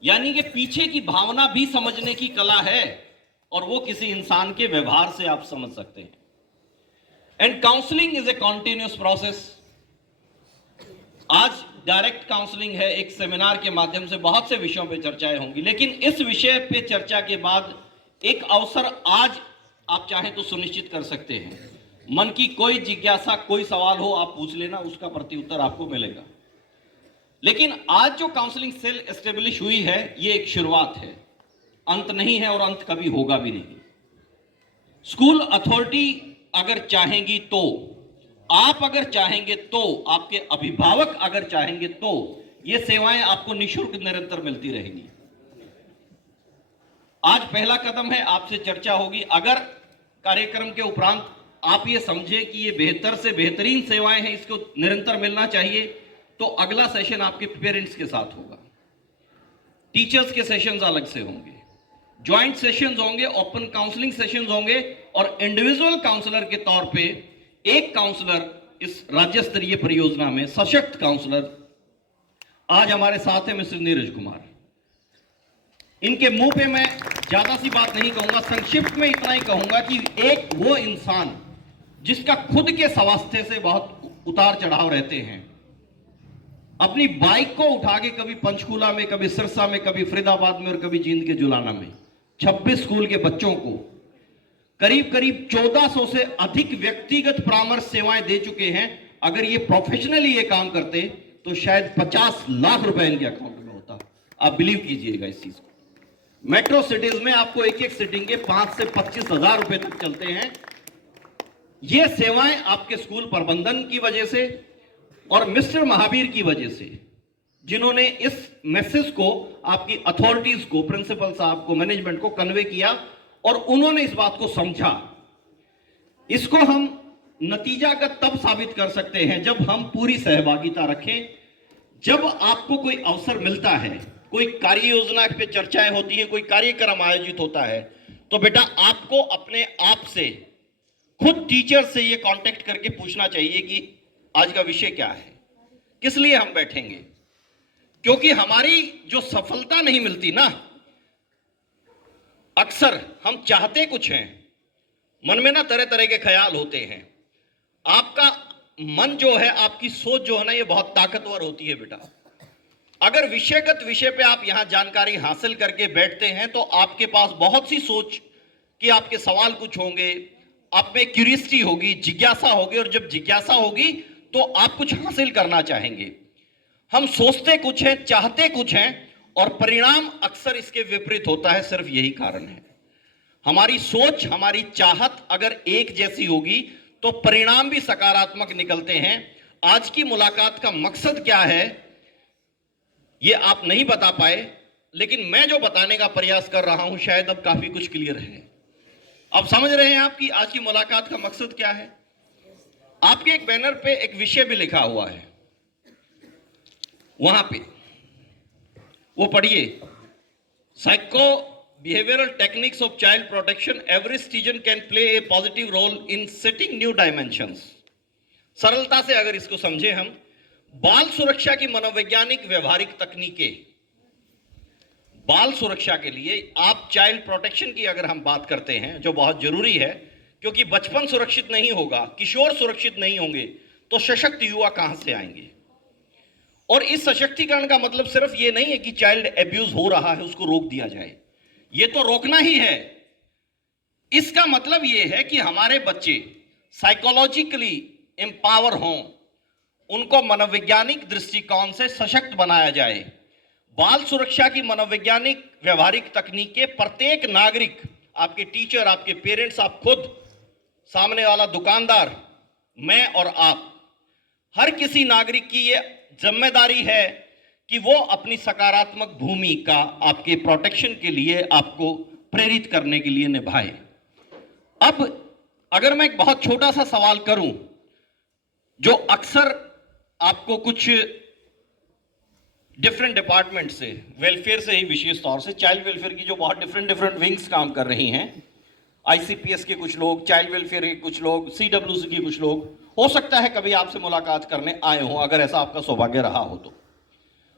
यानी कि पीछे की भावना भी समझने की कला है, और वो किसी इंसान के व्यवहार से आप समझ सकते हैं। And counselling is a continuous process. आज डायरेक्ट काउंसलिंग है, एक सेमिनार के माध्यम से बहुत से विषयों पे चर्चाएं होंगी, लेकिन इस विषय पे चर्चा के बाद एक अवसर आज आप चाहें तो सुनिश्चित कर सकते हैं। मन की कोई जिज्ञासा, कोई सवाल हो आप पूछ लेना, उसका प्रत्युत्तर आपको मिलेगा। लेकिन आज जो काउंसलिंग सेल एस्टेब्लिश हुई है, ये एक शुरुआत है, अंत नहीं है और अंत कभी होगा भी नहीं। स्कूल अथॉरिटी अगर चाहेंगी तो, आप अगर चाहेंगे तो, आपके अभिभावक अगर चाहेंगे तो, ये सेवाएं आपको निःशुल्क निरंतर मिलती रहेंगी। आज पहला कदम है, आपसे चर्चा होगी। अगर कार्यक्रम के उपरांत आप ये समझे कि ये बेहतर से बेहतरीन सेवाएं हैं, इसको निरंतर मिलना चाहिए, तो अगला सेशन आपके पेरेंट्स के साथ होगा। टीचर्स के सेशंस अलग से होंगे, ज्वाइंट सेशंस होंगे, ओपन काउंसलिंग सेशंस होंगे, और इंडिविजुअल काउंसलर के तौर पे एक काउंसलर इस राज्य स्तरीय परियोजना में, सशक्त काउंसलर आज हमारे साथ है मिस्टर नीरज कुमार। इनके मुंह पे मैं ज्यादा सी बात नहीं कहूंगा, संक्षिप्त में इतना ही कहूंगा कि एक वो इंसान जिसका खुद के स्वास्थ्य से बहुत उतार चढ़ाव रहते हैं। अपनी बाइक को उठा के कभी पंचकूला में, कभी सिरसा में, कभी फरीदाबाद में और कभी जींद के जुलाना में 26 स्कूल के बच्चों को करीब करीब 1400 से अधिक व्यक्तिगत परामर्श सेवाएं दे चुके हैं। अगर ये प्रोफेशनली ये काम करते तो शायद 50 लाख रुपए इनके अकाउंट में होता। आप बिलीव कीजिएगा इस चीज को। मेट्रो सिटीज में आपको एक एक सिटिंग के 5 से 25 हजार रुपए तक चलते हैं। ये सेवाएं आपके स्कूल प्रबंधन की वजह से और मिस्टर महावीर की वजह से, जिन्होंने इस मैसेज को आपकी अथॉरिटीज को, प्रिंसिपल साहब को, मैनेजमेंट को कन्वे किया और उन्होंने इस बात को समझा। इसको हम नतीजागत तब साबित कर सकते हैं जब हम पूरी सहभागिता रखें। जब आपको कोई अवसर मिलता है, कोई कार्य योजना पे चर्चाएं होती है, कोई कार्यक्रम आयोजित होता है, तो बेटा आपको अपने आप से, खुद टीचर से ये कांटेक्ट करके पूछना चाहिए कि आज का विषय क्या है, किस लिए हम बैठेंगे। क्योंकि हमारी जो सफलता नहीं मिलती ना, अक्सर हम चाहते कुछ हैं, मन में ना तरह तरह के ख्याल होते हैं। आपका मन जो है, आपकी सोच जो है ना, ये बहुत ताकतवर होती है बेटा। अगर विषयगत विषय पे आप यहां जानकारी हासिल करके बैठते हैं तो आपके पास बहुत सी सोच कि आपके सवाल कुछ होंगे, आप में क्यूरियोसिटी होगी, जिज्ञासा होगी, और जब जिज्ञासा होगी तो आप कुछ हासिल करना चाहेंगे। हम सोचते कुछ हैं, चाहते कुछ हैं, और परिणाम अक्सर इसके विपरीत होता है। सिर्फ यही कारण है। हमारी सोच, हमारी चाहत अगर एक जैसी होगी तो परिणाम भी सकारात्मक निकलते हैं। आज की मुलाकात का मकसद क्या है ये आप नहीं बता पाए, लेकिन मैं जो बताने का प्रयास कर रहा हूं शायद अब काफी कुछ क्लियर है। अब समझ रहे हैं आप कि आज की मुलाकात का मकसद क्या है। आपके एक बैनर पे एक विषय भी लिखा हुआ है, वहां पे वो पढ़िए, psycho behavioural techniques of child protection, every citizen can play a positive role in setting new dimensions. सरलता से अगर इसको समझे हम, बाल सुरक्षा की मनोवैज्ञानिक व्यवहारिक तकनीकें। बाल सुरक्षा के लिए आप चाइल्ड प्रोटेक्शन की अगर हम बात करते हैं, जो बहुत जरूरी है, क्योंकि बचपन सुरक्षित नहीं होगा, किशोर सुरक्षित नहीं होंगे तो सशक्त युवा कहां से आएंगे। और इस सशक्तिकरण का मतलब सिर्फ ये नहीं है कि चाइल्ड एब्यूज हो रहा है उसको रोक दिया जाए, ये तो रोकना ही है। इसका मतलब ये है कि हमारे बच्चे साइकोलॉजिकली एम्पावर हों, उनको मनोवैज्ञानिक दृष्टिकोण से सशक्त बनाया जाए। बाल सुरक्षा की मनोवैज्ञानिक व्यवहारिक तकनीकें प्रत्येक नागरिक, आपके टीचर, आपके पेरेंट्स, आप खुद, सामने वाला दुकानदार, मैं और आप, हर किसी नागरिक की ये जिम्मेदारी है कि वो अपनी सकारात्मक भूमिका आपके प्रोटेक्शन के लिए, आपको प्रेरित करने के लिए निभाए। अब अगर मैं एक बहुत छोटा सा सवाल करूं, जो अक्सर आपको कुछ डिफरेंट डिपार्टमेंट से, वेलफेयर से ही विशेष तौर से, चाइल्ड वेलफेयर की जो बहुत डिफरेंट विंग्स काम कर रही हैं, आईसीपीएस के कुछ लोग, चाइल्ड वेलफेयर के कुछ लोग, सीडब्ल्यूसी के कुछ लोग, हो सकता है कभी आपसे मुलाकात करने आए हों, अगर ऐसा आपका सौभाग्य रहा हो तो।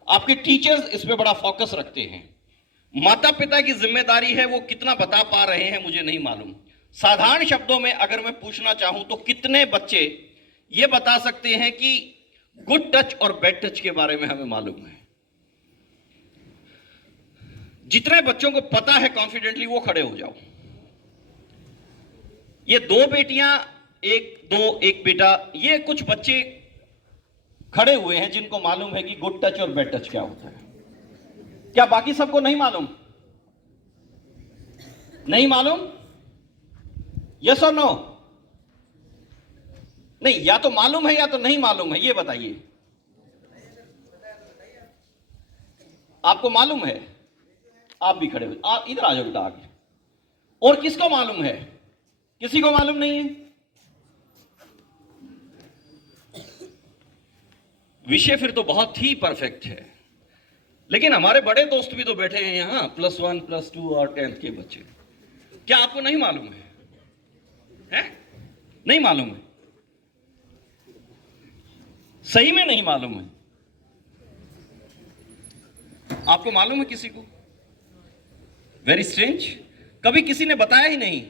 आपके टीचर्स इस पे बड़ा फोकस रखते हैं। माता पिता की जिम्मेदारी है, वो कितना बता पा रहे हैं मुझे नहीं मालूम। साधारण शब्दों में अगर मैं पूछना चाहूं तो कितने बच्चे ये बता सकते हैं कि गुड टच और बैड टच के बारे में हमें मालूम है? जितने बच्चों को पता है कॉन्फिडेंटली वो खड़े हो जाओ। ये दो बेटियां, एक बेटा, ये कुछ बच्चे खड़े हुए हैं जिनको मालूम है कि गुड टच और बैड टच क्या होता है। क्या बाकी सबको नहीं मालूम? नहीं मालूम? यस और नो? नहीं, या तो मालूम है या तो नहीं मालूम है, ये बताइए। आपको मालूम है? आप भी खड़े हो, आप इधर आ जाओ बेटा आगे। और किसको मालूम है? किसी को मालूम नहीं है। विषय फिर तो बहुत ही परफेक्ट है, लेकिन हमारे बड़े दोस्त भी तो बैठे हैं यहां, +1, +2 और 10th के बच्चे। क्या आपको नहीं मालूम है? नहीं मालूम है? सही में नहीं मालूम है? आपको मालूम है किसी को? वेरी स्ट्रेंज, कभी किसी ने बताया ही नहीं।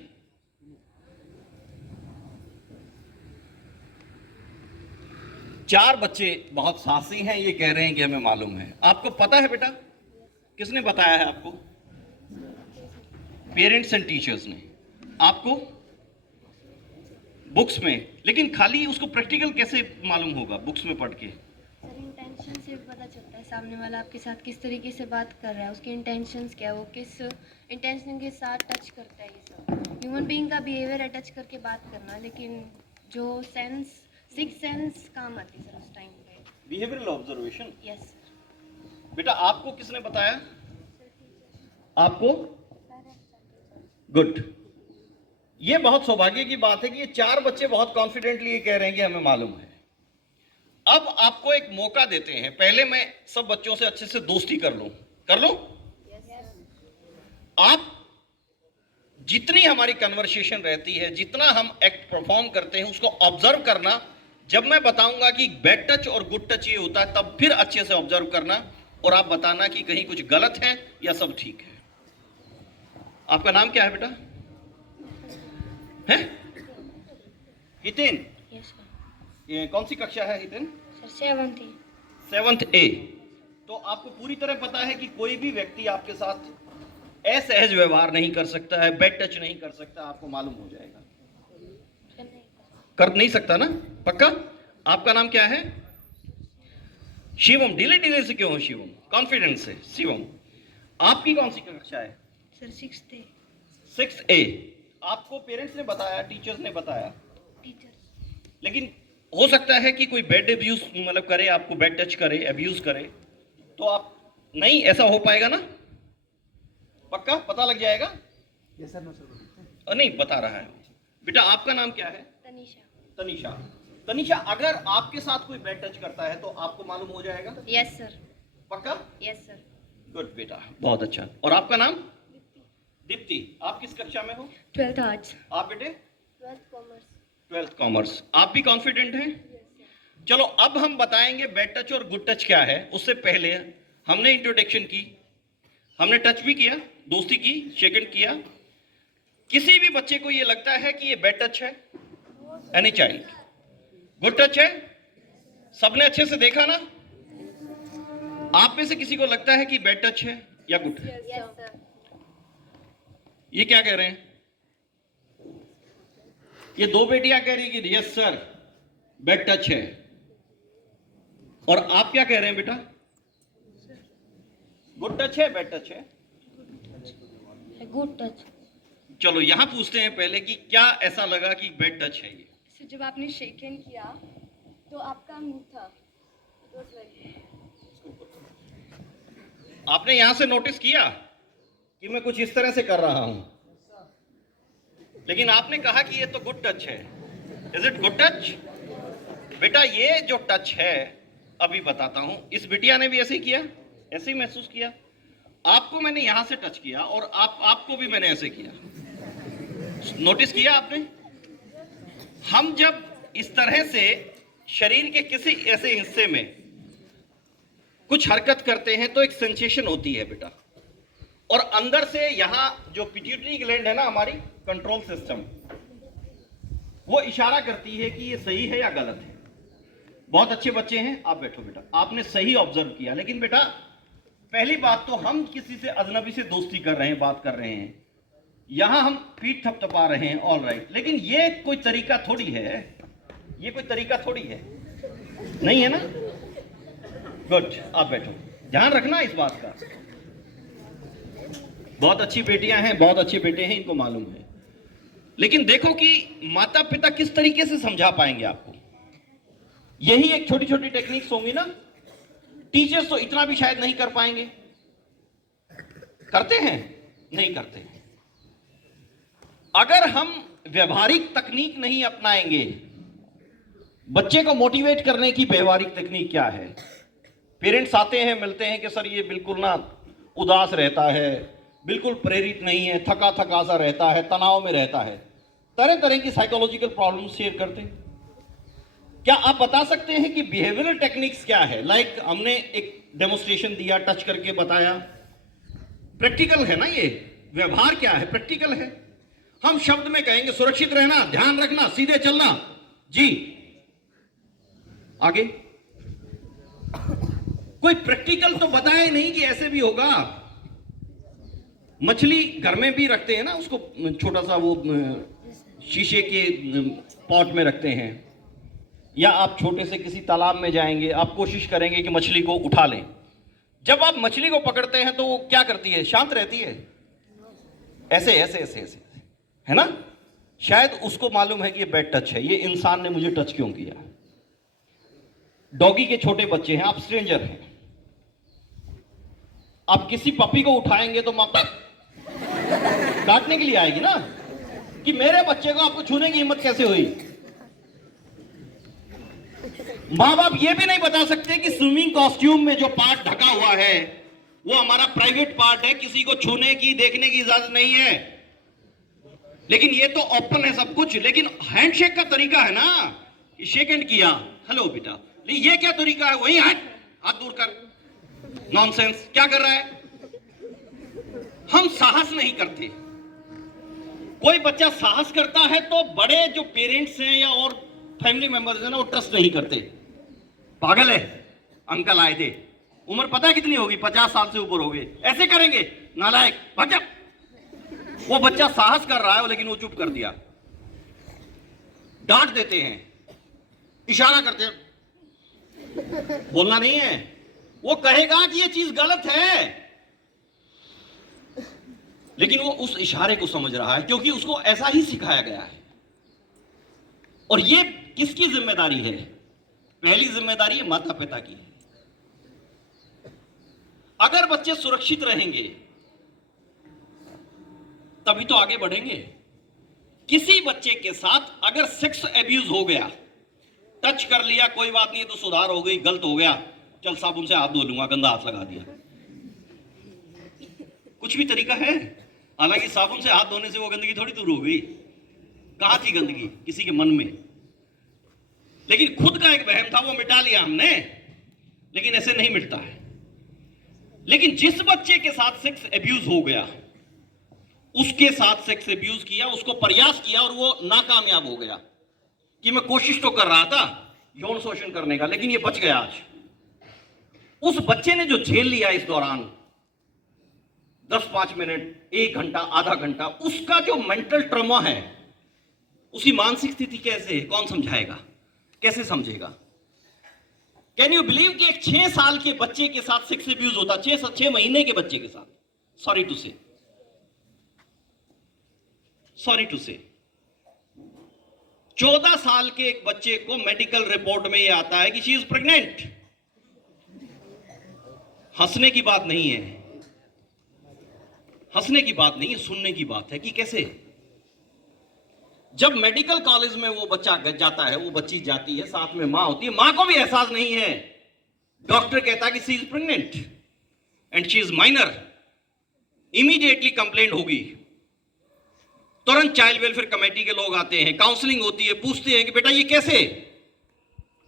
4 बच्चे बहुत साहसी हैं, ये कह रहे हैं कि हमें मालूम है। आपको पता है बेटा, किसने बताया है आपको? पेरेंट्स एंड टीचर्स ने आपको बुक्स में। लेकिन खाली उसको प्रैक्टिकल कैसे मालूम होगा बुक्स में पढ़ के? सर इंटेंशन से पता चलता है सामने वाला आपके साथ किस तरीके से बात कर रहा है, उसके इंटेंशंस क्या है, वो किस इंटेंशन के साथ टच करता है। ये सब ह्यूमन बीइंग का बिहेवियर है, टच करके बात करना, लेकिन जो सेंस सिक्स सेंस काम आती है सर उस टाइम पे। Behavioural observation. Yes sir. बेटा आपको किसने बताया? आपको? गुड। ये बहुत सौभाग्य की बात है कि ये 4 बच्चे बहुत कॉन्फिडेंटली ये कह रहे हैं कि हमें मालूम है। अब आपको एक मौका देते हैं, पहले मैं सब बच्चों से अच्छे से दोस्ती कर लूं। कर लूं? आप जितनी हमारी कन्वर्सेशन रहती है, जितना हम एक्ट परफॉर्म करते हैं, उसको ऑब्जर्व करना। जब मैं बताऊंगा कि बैड टच और गुड टच ये होता है, तब फिर अच्छे से ऑब्जर्व करना और आप बताना कि कहीं कुछ गलत है या सब ठीक है। आपका नाम क्या है बेटा? है हितेन? Yes sir. ये कौन सी कक्षा है हितेन? सर 7th थी। 7th A। तो आपको पूरी तरह पता है कि कोई भी व्यक्ति आपके साथ असहज व्यवहार नहीं कर सकता है, बैड टच नहीं कर सकता, आपको मालूम हो जाएगा। कर नहीं सकता ना? पक्का? आपका नाम क्या है? शिवम। ढीले ढीले से क्यों हो शिवम? कॉन्फिडेंस से। शिवम आपकी कौन सी कक्षा है? सर 6th थे। 6th A। आपको पेरेंट्स ने बताया, टीचर्स ने बताया, टीचर। लेकिन हो सकता है कि कोई बैड अब्यूज मतलब करे, आपको बैड टच करे, अब्यूज करे, तो आप नहीं, ऐसा हो पाएगा ना? पक्का पता लग जाएगा? Yes sir, no sir. नहीं बता रहा है बेटा। आपका नाम क्या है? तनीषा। तनीषा। तनीषा अगर आपके साथ कोई बैड टच करता है तो आपको मालूम हो जाएगा? Yes sir. पक्का? Yes sir. गुड बेटा, बहुत अच्छा। और आपका नाम? दीप्ति। आप किस कक्षा में हो? 12th arts. आप बेटे? 12th commerce. 12th commerce. आप भी कॉन्फिडेंट हैं? चलो अब हम बताएंगे बैड टच और गुड टच क्या है। उससे पहले हमने इंट्रोडक्शन की, हमने टच भी किया, दोस्ती की, शेकन किया। किसी भी बच्चे को ये लगता है कि ये बैड टच है? Any child? गुड टच है? सबने अच्छे से देखा ना? आप में से किसी को लगता है कि बैड टच है या गुड? Yes sir. ये क्या कह रहे हैं? ये 2 बेटियां कह रही कि यस सर बैड टच है, और आप क्या कह रहे हैं बेटा? गुड टच है, बैड टच है? Good touch. चलो यहां पूछते हैं पहले कि क्या ऐसा लगा कि बैड टच है ये? सर जब आपने शेक हैंड किया तो आपका मुंह था, It was like- आपने यहां से नोटिस किया कि मैं कुछ इस तरह से कर रहा हूं, लेकिन आपने कहा कि ये तो गुड टच है। Is it good touch? बेटा ये जो टच है, अभी बताता हूं, इस बिटिया ने भी ऐसे ही किया, ऐसे ही महसूस किया। आपको मैंने यहां से टच किया और आपको भी मैंने ऐसे किया। नोटिस किया आपने? हम जब इस तरह से शरीर के किसी ऐसे हिस्से में कुछ हरकत करते हैं तो एक सेंसेशन होती है बेटा, और अंदर से यहां जो पिट्यूटरी ग्लैंड है ना, हमारी कंट्रोल सिस्टम, वो इशारा करती है कि ये सही है या गलत है। बहुत अच्छे बच्चे हैं, आप बैठो बेटा, आपने सही ऑब्जर्व किया। लेकिन बेटा पहली बात तो हम किसी से अजनबी से दोस्ती कर रहे हैं, बात कर रहे हैं, यहां हम पीठ थपथपा रहे हैं, ऑल राइट, लेकिन ये कोई तरीका थोड़ी है, ये कोई तरीका थोड़ी है, नहीं है ना? गुड, आप बैठो, ध्यान रखना इस बात का। बहुत अच्छी बेटियां हैं, बहुत अच्छे बेटे हैं, इनको मालूम है। लेकिन देखो कि माता पिता किस तरीके से समझा पाएंगे आपको। यही एक छोटी छोटी टेक्निक्स होंगी ना। टीचर्स तो इतना भी शायद नहीं कर पाएंगे। करते हैं? नहीं करते। अगर हम व्यवहारिक तकनीक नहीं अपनाएंगे, बच्चे को मोटिवेट करने की व्यवहारिक तकनीक क्या है? पेरेंट्स आते हैं, मिलते हैं कि सर ये बिल्कुल ना उदास रहता है, बिल्कुल प्रेरित नहीं है, थका थका सा रहता है, तनाव में रहता है, तरह तरह की साइकोलॉजिकल प्रॉब्लम्स शेयर करते हैं। क्या आप बता सकते हैं कि बिहेवियरल टेक्निक्स क्या है? लाइक हमने एक डेमोन्स्ट्रेशन दिया, टच करके बताया, प्रैक्टिकल है ना ये। व्यवहार क्या है? प्रैक्टिकल है। हम शब्द में कहेंगे सुरक्षित रहना, ध्यान रखना, सीधे चलना, जी आगे कोई प्रैक्टिकल तो बताए नहीं कि ऐसे भी होगा। मछली घर में भी रखते हैं ना, उसको छोटा सा वो शीशे के पॉट में रखते हैं, या आप छोटे से किसी तालाब में जाएंगे, आप कोशिश करेंगे कि मछली को उठा लें। जब आप मछली को पकड़ते हैं तो वो क्या करती है? शांत रहती है, ऐसे ऐसे ऐसे ऐसे, है ना? शायद उसको मालूम है कि ये बैड टच है, ये इंसान ने मुझे टच क्यों किया। डॉगी के छोटे बच्चे हैं, आप स्ट्रेंजर हैं, आप किसी पपी को उठाएंगे तो मां काटने के लिए आएगी ना, कि मेरे बच्चे को आपको छूने की हिम्मत कैसे हुई। मां बाप ये भी नहीं बता सकते कि स्विमिंग कॉस्ट्यूम में जो पार्ट ढका हुआ है वो हमारा प्राइवेट पार्ट है, किसी को छूने की देखने की इजाजत नहीं है। लेकिन ये तो ओपन है सब कुछ। लेकिन हैंडशेक का तरीका है ना, शेक हैंड किया, हेलो बेटा, ये क्या तरीका है? वही हाथ दूर कर, नॉनसेंस, क्या कर रहा है? हम साहस नहीं करते। कोई बच्चा साहस करता है तो बड़े जो पेरेंट्स हैं या और फैमिली मेंबर्स हैं ना, वो ट्रस्ट नहीं करते। पागल है, अंकल आए थे, उम्र पता है कितनी होगी? 50 साल से ऊपर हो गए, ऐसे करेंगे, नालायक, भाग जा। वो बच्चा साहस कर रहा है लेकिन वो चुप कर दिया। डांट देते हैं, इशारा करते हैं, बोलना नहीं है। वो कहेगा कि ये चीज गलत है, लेकिन वो उस इशारे को समझ रहा है क्योंकि उसको ऐसा ही सिखाया गया है। और ये किसकी जिम्मेदारी है? पहली जिम्मेदारी है माता पिता की। अगर बच्चे सुरक्षित रहेंगे तभी तो आगे बढ़ेंगे। किसी बच्चे के साथ अगर सेक्स एब्यूज हो गया, टच कर लिया, कोई बात नहीं, तो सुधार हो गई, गलत हो गया, चल साबुन से हाथ धो लूंगा, गंदा हाथ लगा दिया, कुछ भी तरीका है। हालांकि साबुन से हाथ धोने से वो गंदगी थोड़ी दूर हो गई, कहां थी गंदगी? किसी के मन में। लेकिन खुद का एक वहम था, वो मिटा लिया हमने। लेकिन ऐसे नहीं मिटता है। लेकिन जिस बच्चे के साथ सेक्स एब्यूज हो गया, उसके साथ सेक्स एब्यूज किया, उसको प्रयास किया और वो नाकामयाब हो गया कि मैं कोशिश तो कर रहा था यौन शोषण करने का, लेकिन ये बच गया। आज उस बच्चे ने जो झेल लिया इस दौरान 10-5 मिनट, 1 घंटा, आधा घंटा, उसका जो मेंटल ट्रॉमा है, उसकी मानसिक स्थिति कैसे है, कौन समझाएगा, कैसे समझेगा? कैन यू बिलीव कि एक 6 साल के बच्चे के साथ सेक्स एब्यूज होता, 6 महीने के बच्चे के साथ। सॉरी टू से 14 साल के एक बच्चे को मेडिकल रिपोर्ट में यह आता है कि शी इज प्रेग्नेंट। हंसने की बात नहीं है, हंसने की बात नहीं है, सुनने की बात है कि कैसे। जब मेडिकल कॉलेज में वो बच्चा जाता है, वो बच्ची जाती है, साथ में मां होती है, मां को भी एहसास नहीं है। डॉक्टर कहता है कि she is pregnant and she is minor. Immediately complaint होगी, तुरंत चाइल्ड वेलफेयर कमेटी के लोग आते हैं, काउंसलिंग होती है, पूछते हैं कि बेटा ये कैसे।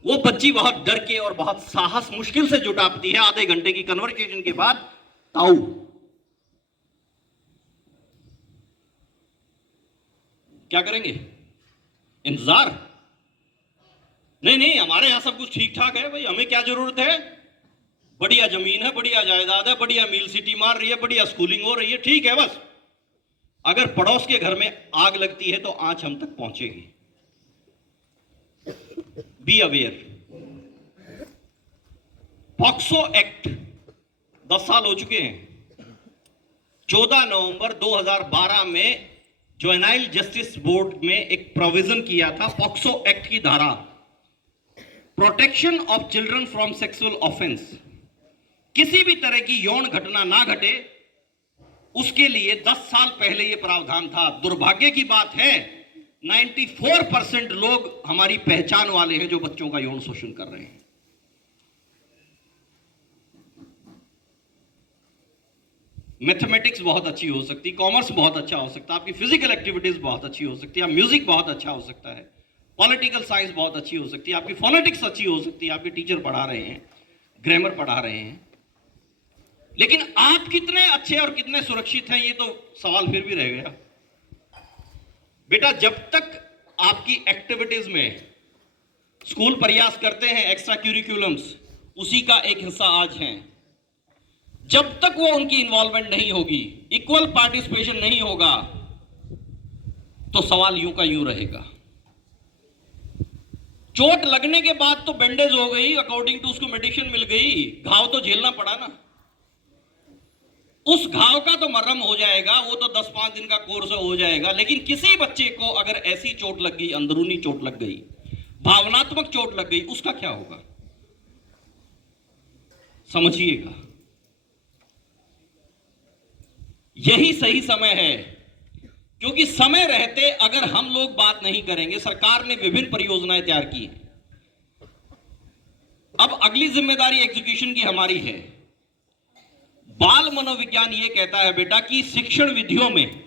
वो बच्ची बहुत डर के और बहुत साहस मुश्किल से जुटाती है। आधे घंटे की कन्वर्सेशन के बाद ताऊ, क्या करेंगे? इंतजार? नहीं, हमारे यहां सब कुछ ठीक ठाक है भाई, हमें क्या जरूरत है? बढ़िया जमीन है, बढ़िया जायदाद है, बढ़िया मील सिटी मार रही है, बढ़िया स्कूलिंग हो रही है, ठीक है। बस अगर पड़ोस के घर में आग लगती है तो आंच हम तक पहुंचेगी। Be aware. पॉक्सो एक्ट 10 साल हो चुके हैं। 14 नवंबर 2012 में जुवेनाइल जस्टिस बोर्ड में एक प्रोविजन किया था, पॉक्सो एक्ट की धारा, protection of children from sexual offence. किसी भी तरह की यौन घटना ना घटे, उसके लिए 10 साल पहले यह प्रावधान था। दुर्भाग्य की बात है 94% लोग हमारी पहचान वाले हैं जो बच्चों का यौन शोषण कर रहे हैं। मैथमेटिक्स बहुत अच्छी हो सकती, कॉमर्स बहुत अच्छा हो सकता है, आपकी फिजिकल एक्टिविटीज बहुत अच्छी हो सकती है, म्यूजिक बहुत अच्छा हो सकता है, पॉलिटिकल साइंस बहुत अच्छी हो सकती है, आपकी फोनेटिक्स अच्छी हो सकती है, आपके टीचर पढ़ा रहे हैं, ग्रामर पढ़ा रहे हैं। लेकिन आप कितने अच्छे और कितने सुरक्षित हैं, ये तो सवाल फिर भी रह गया। बेटा, जब तक आपकी एक्टिविटीज में स्कूल प्रयास करते हैं एक्स्ट्रा क्यूरिकुलम्स, उसी का एक हिस्सा आज हैं। जब तक वो उनकी इन्वॉल्वमेंट नहीं होगी, इक्वल पार्टिसिपेशन नहीं होगा, तो सवाल यूं का यूं रहेगा। चोट लगने के बाद तो बैंडेज हो गई, अकॉर्डिंग टू उसको मेडिसिन मिल गई, घाव तो झेलना पड़ा ना। उस घाव का तो मरहम हो जाएगा, वो तो 10-5 दिन का कोर्स हो जाएगा। लेकिन किसी बच्चे को अगर ऐसी चोट लग गई, अंदरूनी चोट लग गई, भावनात्मक चोट लग गई, उसका क्या होगा? समझिएगा, यही सही समय है, क्योंकि समय रहते अगर हम लोग बात नहीं करेंगे, सरकार ने विभिन्न परियोजनाएं तैयार की हैं। अब अगली जिम्मेदारी एग्जीक्यूशन की हमारी है। बाल मनोविज्ञान ये कहता है बेटा कि शिक्षण विधियों में,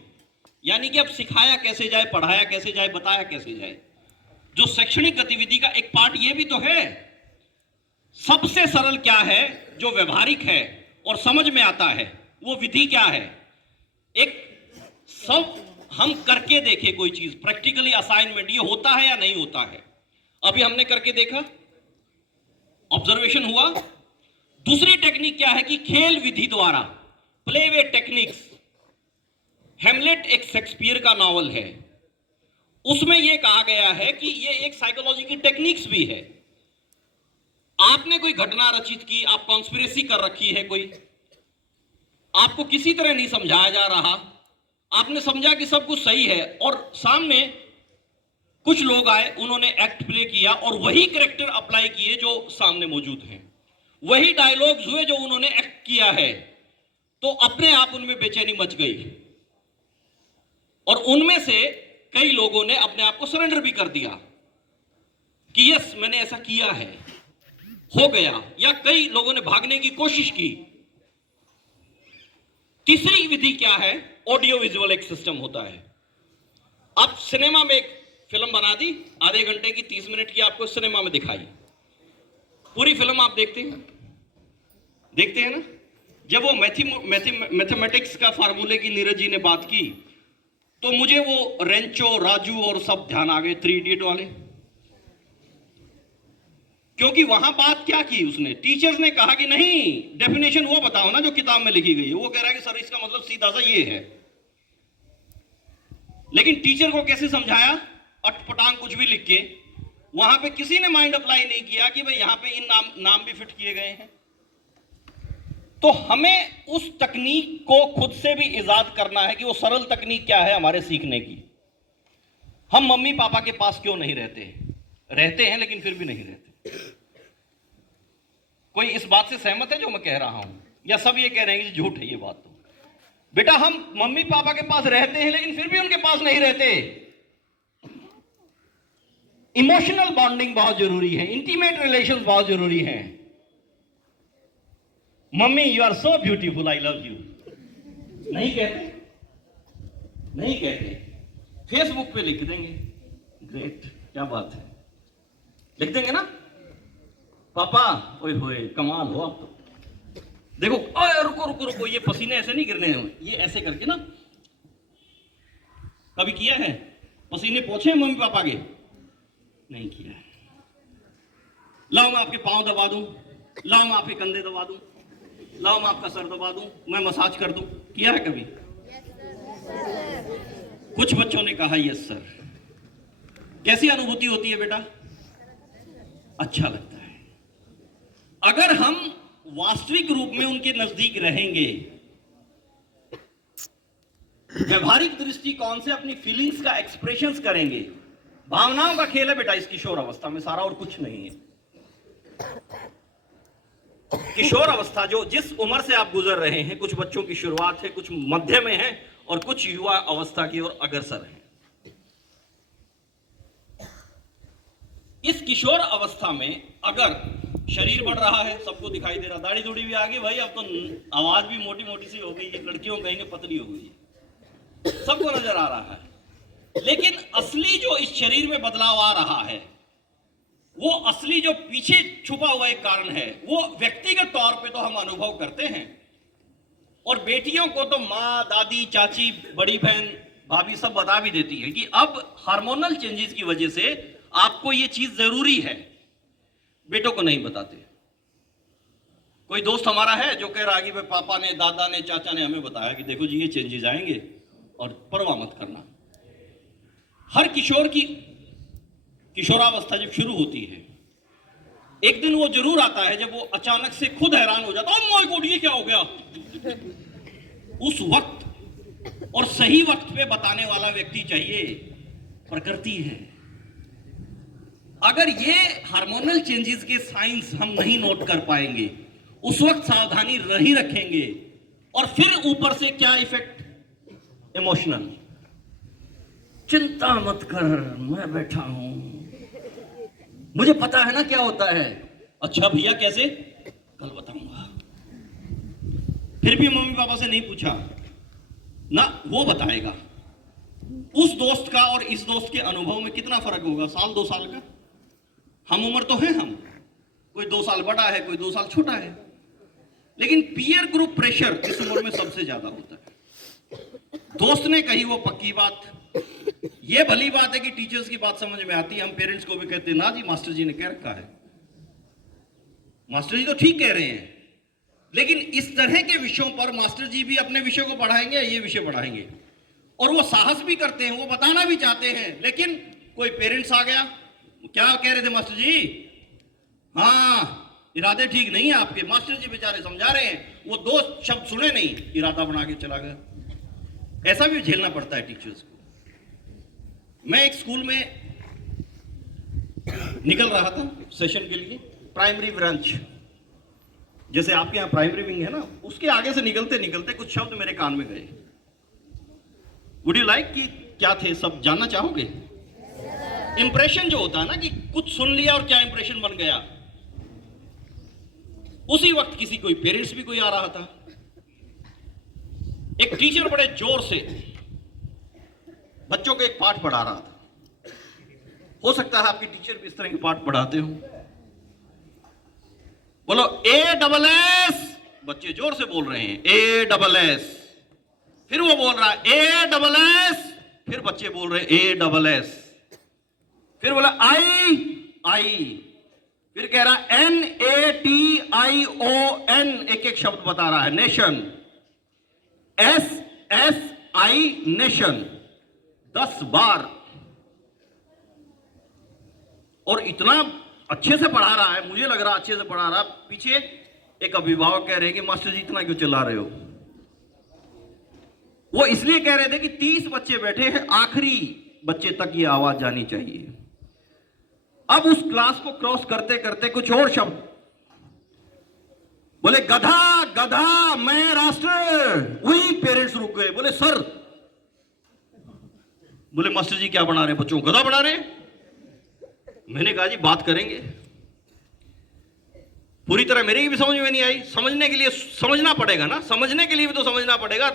यानी कि अब सिखाया कैसे जाए, पढ़ाया कैसे जाए, बताया कैसे जाए, जो शैक्षणिक गतिविधि का एक पार्ट ये भी तो है। सबसे सरल क्या है, जो व्यवहारिक है और समझ में आता है, वो विधि क्या है? एक सब हम करके देखें कोई चीज, प्रैक्टिकली असाइनमेंट, ये होता है या नहीं होता है। अभी हमने करके देखा, ऑब्जर्वेशन हुआ। दूसरी टेक्निक क्या है कि खेल विधि द्वारा, प्ले वे टेक्निक्स। हेमलेट एक शेक्सपियर का नॉवल है, उसमें यह कहा गया है कि यह एक साइकोलॉजी की टेक्निक्स भी है। आपने कोई घटना रचित की, आप कॉन्स्पिरेसी कर रखी है कोई, आपको किसी तरह नहीं समझाया जा रहा, आपने समझा कि सब कुछ सही है, और सामने कुछ लोग आए, उन्होंने एक्ट प्ले किया और वही कैरेक्टर अप्लाई किए जो सामने मौजूद हैं, वही डायलॉग्स हुए जो उन्होंने एक्ट किया है, तो अपने आप उनमें बेचैनी मच गई और उनमें से कई लोगों ने अपने आप को सरेंडर भी कर दिया कि यस मैंने ऐसा किया है, हो गया, या कई लोगों ने भागने की कोशिश की। तीसरी विधि क्या है? ऑडियो विजुअल एक सिस्टम होता है। आप सिनेमा में एक फिल्म बना दी, आधे घंटे की, 30 मिनट की, आपको सिनेमा में दिखाई, पूरी फिल्म आप देखते हैं ना। जब वो मैथमेटिक्स का फार्मूले की नीरज जी ने बात की, तो मुझे वो रेंचो, राजू और सब ध्यान आ गए, 3 इडियट वाले। क्योंकि वहां बात क्या की उसने, टीचर्स ने कहा कि नहीं, डेफिनेशन वो बताओ ना जो किताब में लिखी गई है। वो कह रहा है कि सर इसका मतलब सीधा सा ये है, लेकिन टीचर को कैसे समझाया? अटपटांग कुछ भी लिख के। वहां पे किसी ने माइंड अप्लाई नहीं किया कि भाई यहां पे इन नाम भी फिट किए गए हैं। तो हमें उस तकनीक को खुद से भी इजाद करना है कि वो सरल तकनीक क्या है हमारे सीखने की। हम मम्मी पापा के पास क्यों नहीं रहते हैं लेकिन फिर भी नहीं रहते। कोई इस बात से सहमत है जो मैं कह रहा हूं, या सब ये कह रहे हैं कि झूठ है ये बात? तो बेटा हम मम्मी पापा के पास रहते हैं लेकिन फिर भी उनके पास नहीं रहते। इमोशनल बॉन्डिंग बहुत जरूरी है, इंटीमेट रिलेशंस बहुत जरूरी हैं। Mummy you are so beautiful, I love you नहीं कहते, फेसबुक पे लिख देंगे, ग्रेट, क्या बात है, लिख देंगे ना, पापा ओए होए कमाल हो आप तो। देखो ओए रुको, ये पसीने ऐसे नहीं गिरने हैं, ये ऐसे करके ना। कभी किया है? पसीने पोंछे मम्मी पापा के? नहीं किया है। लाओ मैं आपके पांव दबा दूं, लाओ मैं आपके कंधे दबा दूं, लाओ मैं आपका सर दबा दूं, मैं मसाज कर दूं, किया है कभी? कुछ बच्चों ने कहा यस सर। कैसी अनुभूति होती है बेटा? अच्छा लगता है। अगर हम वास्तविक रूप में उनके नजदीक रहेंगे, व्यवहारिक दृष्टिकोण से अपनी फीलिंग्स का एक्सप्रेशंस करेंगे। भावनाओं का खेल है बेटा इस किशोर अवस्था में, सारा और कुछ नहीं है। किशोर अवस्था जो जिस उम्र से आप गुजर रहे हैं, कुछ बच्चों की शुरुआत है, कुछ मध्य में है और कुछ युवा अवस्था की ओर अग्रसर है। इस किशोर अवस्था में अगर शरीर बढ़ रहा है, सबको दिखाई दे रहा, दाढ़ी दूढ़ी भी आ गई भाई, अब तो आवाज भी मोटी मोटी सी हो गई है, लड़कियों कहेंगे पतली हो गई है, सबको नजर आ रहा है। लेकिन असली जो इस शरीर में बदलाव आ रहा है, वो असली जो पीछे छुपा हुआ एक कारण है, वो व्यक्तिगत तौर पे तो हम अनुभव करते हैं, और बेटियों को तो माँ, दादी, चाची, बड़ी बहन, भाभी सब बता भी देती है कि अब हार्मोनल चेंजेस की वजह से आपको ये चीज जरूरी है। बेटों को नहीं बताते। कोई दोस्त हमारा है जो कह रहा है कि भाई पापा ने, दादा ने, चाचा ने हमें बताया कि देखो जी ये चेंजेस आएंगे और परवाह मत करना। हर किशोर की किशोरावस्था जब शुरू होती है, एक दिन वो जरूर आता है जब वो अचानक से खुद हैरान हो जाता है, ओह माय गॉड ये क्या हो गया। उस वक्त और सही वक्त पे बताने वाला व्यक्ति चाहिए, प्रकृति है। अगर ये हार्मोनल चेंजेस के साइंस हम नहीं नोट कर पाएंगे, उस वक्त सावधानी नहीं रखेंगे, और फिर ऊपर से क्या इफेक्ट, इमोशनल, चिंता मत कर मैं बैठा हूं, मुझे पता है ना क्या होता है। अच्छा भैया कैसे, कल बताऊंगा। फिर भी मम्मी पापा से नहीं पूछा ना, वो बताएगा। उस दोस्त का और इस दोस्त के अनुभव में कितना फर्क होगा, साल 2 साल का। हम उम्र तो है, हम कोई 2 साल बड़ा है, कोई 2 साल छोटा है, लेकिन पीयर ग्रुप प्रेशर इस उम्र में सबसे ज्यादा होता है। दोस्त ने कही वो पक्की बात, ये भली बात है कि टीचर्स की बात समझ में आती है। हम पेरेंट्स को भी कहते हैं ना जी मास्टर जी ने कह रखा है, मास्टर जी तो ठीक कह रहे हैं, लेकिन इस तरह के विषयों पर मास्टर जी भी अपने विषय को पढ़ाएंगे, ये विषय पढ़ाएंगे, और वो साहस भी करते हैं, वो बताना भी चाहते हैं। लेकिन कोई पेरेंट्स आ गया, क्या कह रहे थे मास्टर जी, हाँ इरादे ठीक नहीं है आपके, मास्टर जी बेचारे समझा रहे हैं, वो 2 शब्द सुने नहीं, इरादा बना के चला गया। ऐसा भी झेलना पड़ता है टीचर्स को। मैं एक स्कूल में निकल रहा था सेशन के लिए, प्राइमरी ब्रांच, जैसे आपके यहाँ प्राइमरी विंग है ना, उसके आगे से निकलते निकलते कुछ शब्द मेरे कान में गए। वुड यू लाइक कि क्या थे, सब जानना चाहोगे? इंप्रेशन जो होता है ना कि कुछ सुन लिया और क्या इंप्रेशन बन गया। उसी वक्त किसी कोई पेरेंट्स भी कोई आ रहा था। एक टीचर बड़े जोर से बच्चों को एक पाठ पढ़ा रहा था। हो सकता है आपके टीचर भी इस तरह के पाठ पढ़ाते हो। बोलो ASS, बच्चे जोर से बोल रहे हैं ASS, फिर वो बोल रहा है ASS, फिर बच्चे बोल रहे हैं ASS, फिर बोला I, फिर कह रहा NATION, एक एक शब्द बता रहा है, नेशन, SSI नेशन, 10 बार, और इतना अच्छे से पढ़ा रहा है, मुझे लग रहा अच्छे से पढ़ा रहा। पीछे एक अभिभावक कह रहे हैं कि मास्टर जी इतना क्यों चिल्ला रहे हो। वो इसलिए कह रहे थे कि 30 बच्चे बैठे हैं, आखिरी बच्चे तक ये आवाज जानी चाहिए। अब उस क्लास को क्रॉस करते करते कुछ और शब्द बोले, गधा गधा मैं राष्ट्र। वही पेरेंट्स रुक गए, बोले सर, बोले मास्टर जी क्या बना रहे, बच्चों को गधा बना रहे। मैंने कहा जी बात करेंगे। पूरी तरह मेरी भी समझ में नहीं आई। समझने के लिए समझना पड़ेगा ना, समझने के लिए भी तो समझना पड़ेगा,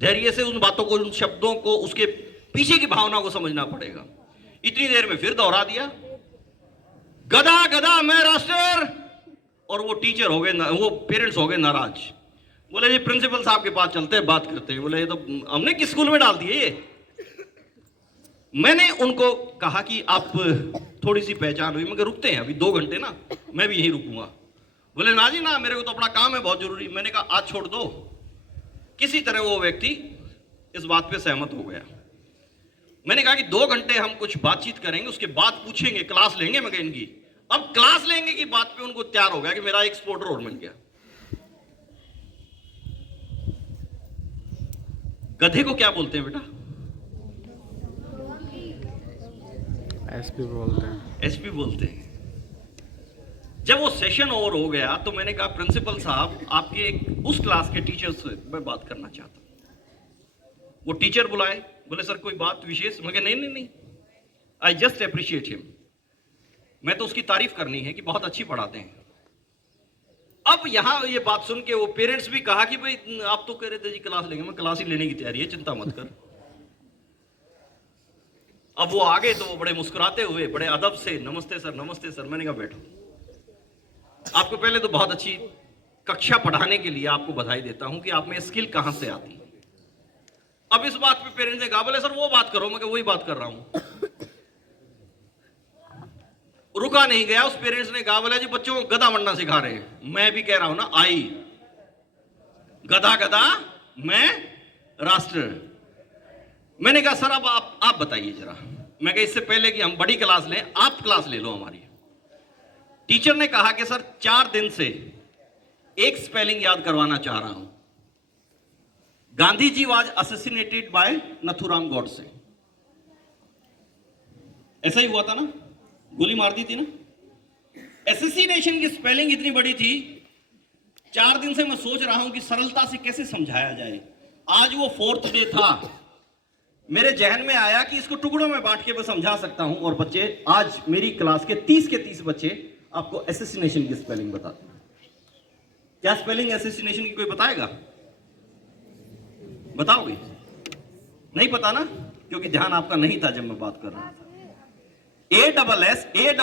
धैर्य से उन बातों को, उन शब्दों को, उसके पीछे की भावना को समझना पड़ेगा। इतनी देर में फिर दोहरा दिया, गधा गधा मैं राष्ट्र, और वो टीचर हो गए, वो पेरेंट्स हो गए नाराज। बोले जी प्रिंसिपल साहब के पास चलते हैं, बात करते हैं। बोले ये तो हमने किस स्कूल में डाल दिए ये। मैंने उनको कहा कि आप थोड़ी सी पहचान हुई, मगर रुकते हैं अभी 2 घंटे ना, मैं भी यहीं रुकूंगा। बोले ना जी ना, मेरे को तो अपना काम है बहुत जरूरी। मैंने कहा आज छोड़ दो। किसी तरह वो व्यक्ति इस बात पे सहमत हो गया। मैंने कहा कि 2 घंटे हम कुछ बातचीत करेंगे, उसके बाद पूछेंगे, क्लास लेंगे मगर इनकी। अब क्लास लेंगे की बात पे उनको तैयार हो गया कि मेरा एक स्पोर्टर और मिल गया। गधे को क्या बोलते हैं बेटा? एसपी बोलते हैं। एसपी बोलते हैं। जब वो सेशन ओवर हो गया तो मैंने कहा प्रिंसिपल साहब आपके उस क्लास के टीचर से मैं बात करना चाहता हूं। वो टीचर बुलाए, बोले सर कोई बात विशेष? मगर नहीं, आई जस्ट अप्रिशिएट हिम। मैं तो उसकी तारीफ करनी है कि बहुत अच्छी पढ़ाते हैं। अब यहां ये बात सुन के वो पेरेंट्स भी कहा कि भाई आप तो कह रहे थे जी क्लास लेंगे, मैं क्लास ही लेने की तैयारी है, चिंता मत कर। अब वो आ गए तो वो बड़े मुस्कुराते हुए, बड़े अदब से, नमस्ते सर नमस्ते सर। मैंने कहा बैठो। आपको पहले तो बहुत अच्छी कक्षा पढ़ाने के लिए आपको बधाई देता हूं कि आप में स्किल कहां से आती है। अब इस बात पे पेरेंट्स ने कहा बोले सर वो बात करो, मैं वही बात कर रहा हूं। रुका नहीं गया, उस पेरेंट्स ने कहा बोला जी बच्चों को गधा बनना सिखा रहे हैं। मैं भी कह रहा हूं ना, आई गधा गधा मैं राष्ट्र। मैंने कहा सर अब आप बताइए जरा। मैं कहा इससे पहले कि हम बड़ी क्लास लें, आप क्लास ले लो हमारी। टीचर ने कहा कि सर 4 दिन से एक स्पेलिंग याद करवाना चाह रहा हूं। Gandhi ji was assassinated by Nathuram Godse. ऐसा ही हुआ था ना, गोली मार दी थी ना। एसेसिनेशन की स्पेलिंग इतनी बड़ी थी, 4 दिन से मैं सोच रहा हूं कि सरलता से कैसे समझाया जाए। आज वो 4th डे था, मेरे जहन में आया कि इसको टुकड़ों में बांट के मैं समझा सकता हूं। और बच्चे, आज मेरी क्लास के 30 के 30 बच्चे आपको एसेसिनेशन की स्पेलिंग बताते हैं। क्या स्पेलिंग एसेसिनेशन की कोई बताएगा? बताओगे? नहीं पता ना, क्योंकि ध्यान आपका नहीं था जब मैं बात कर रहा था। ASSASSIN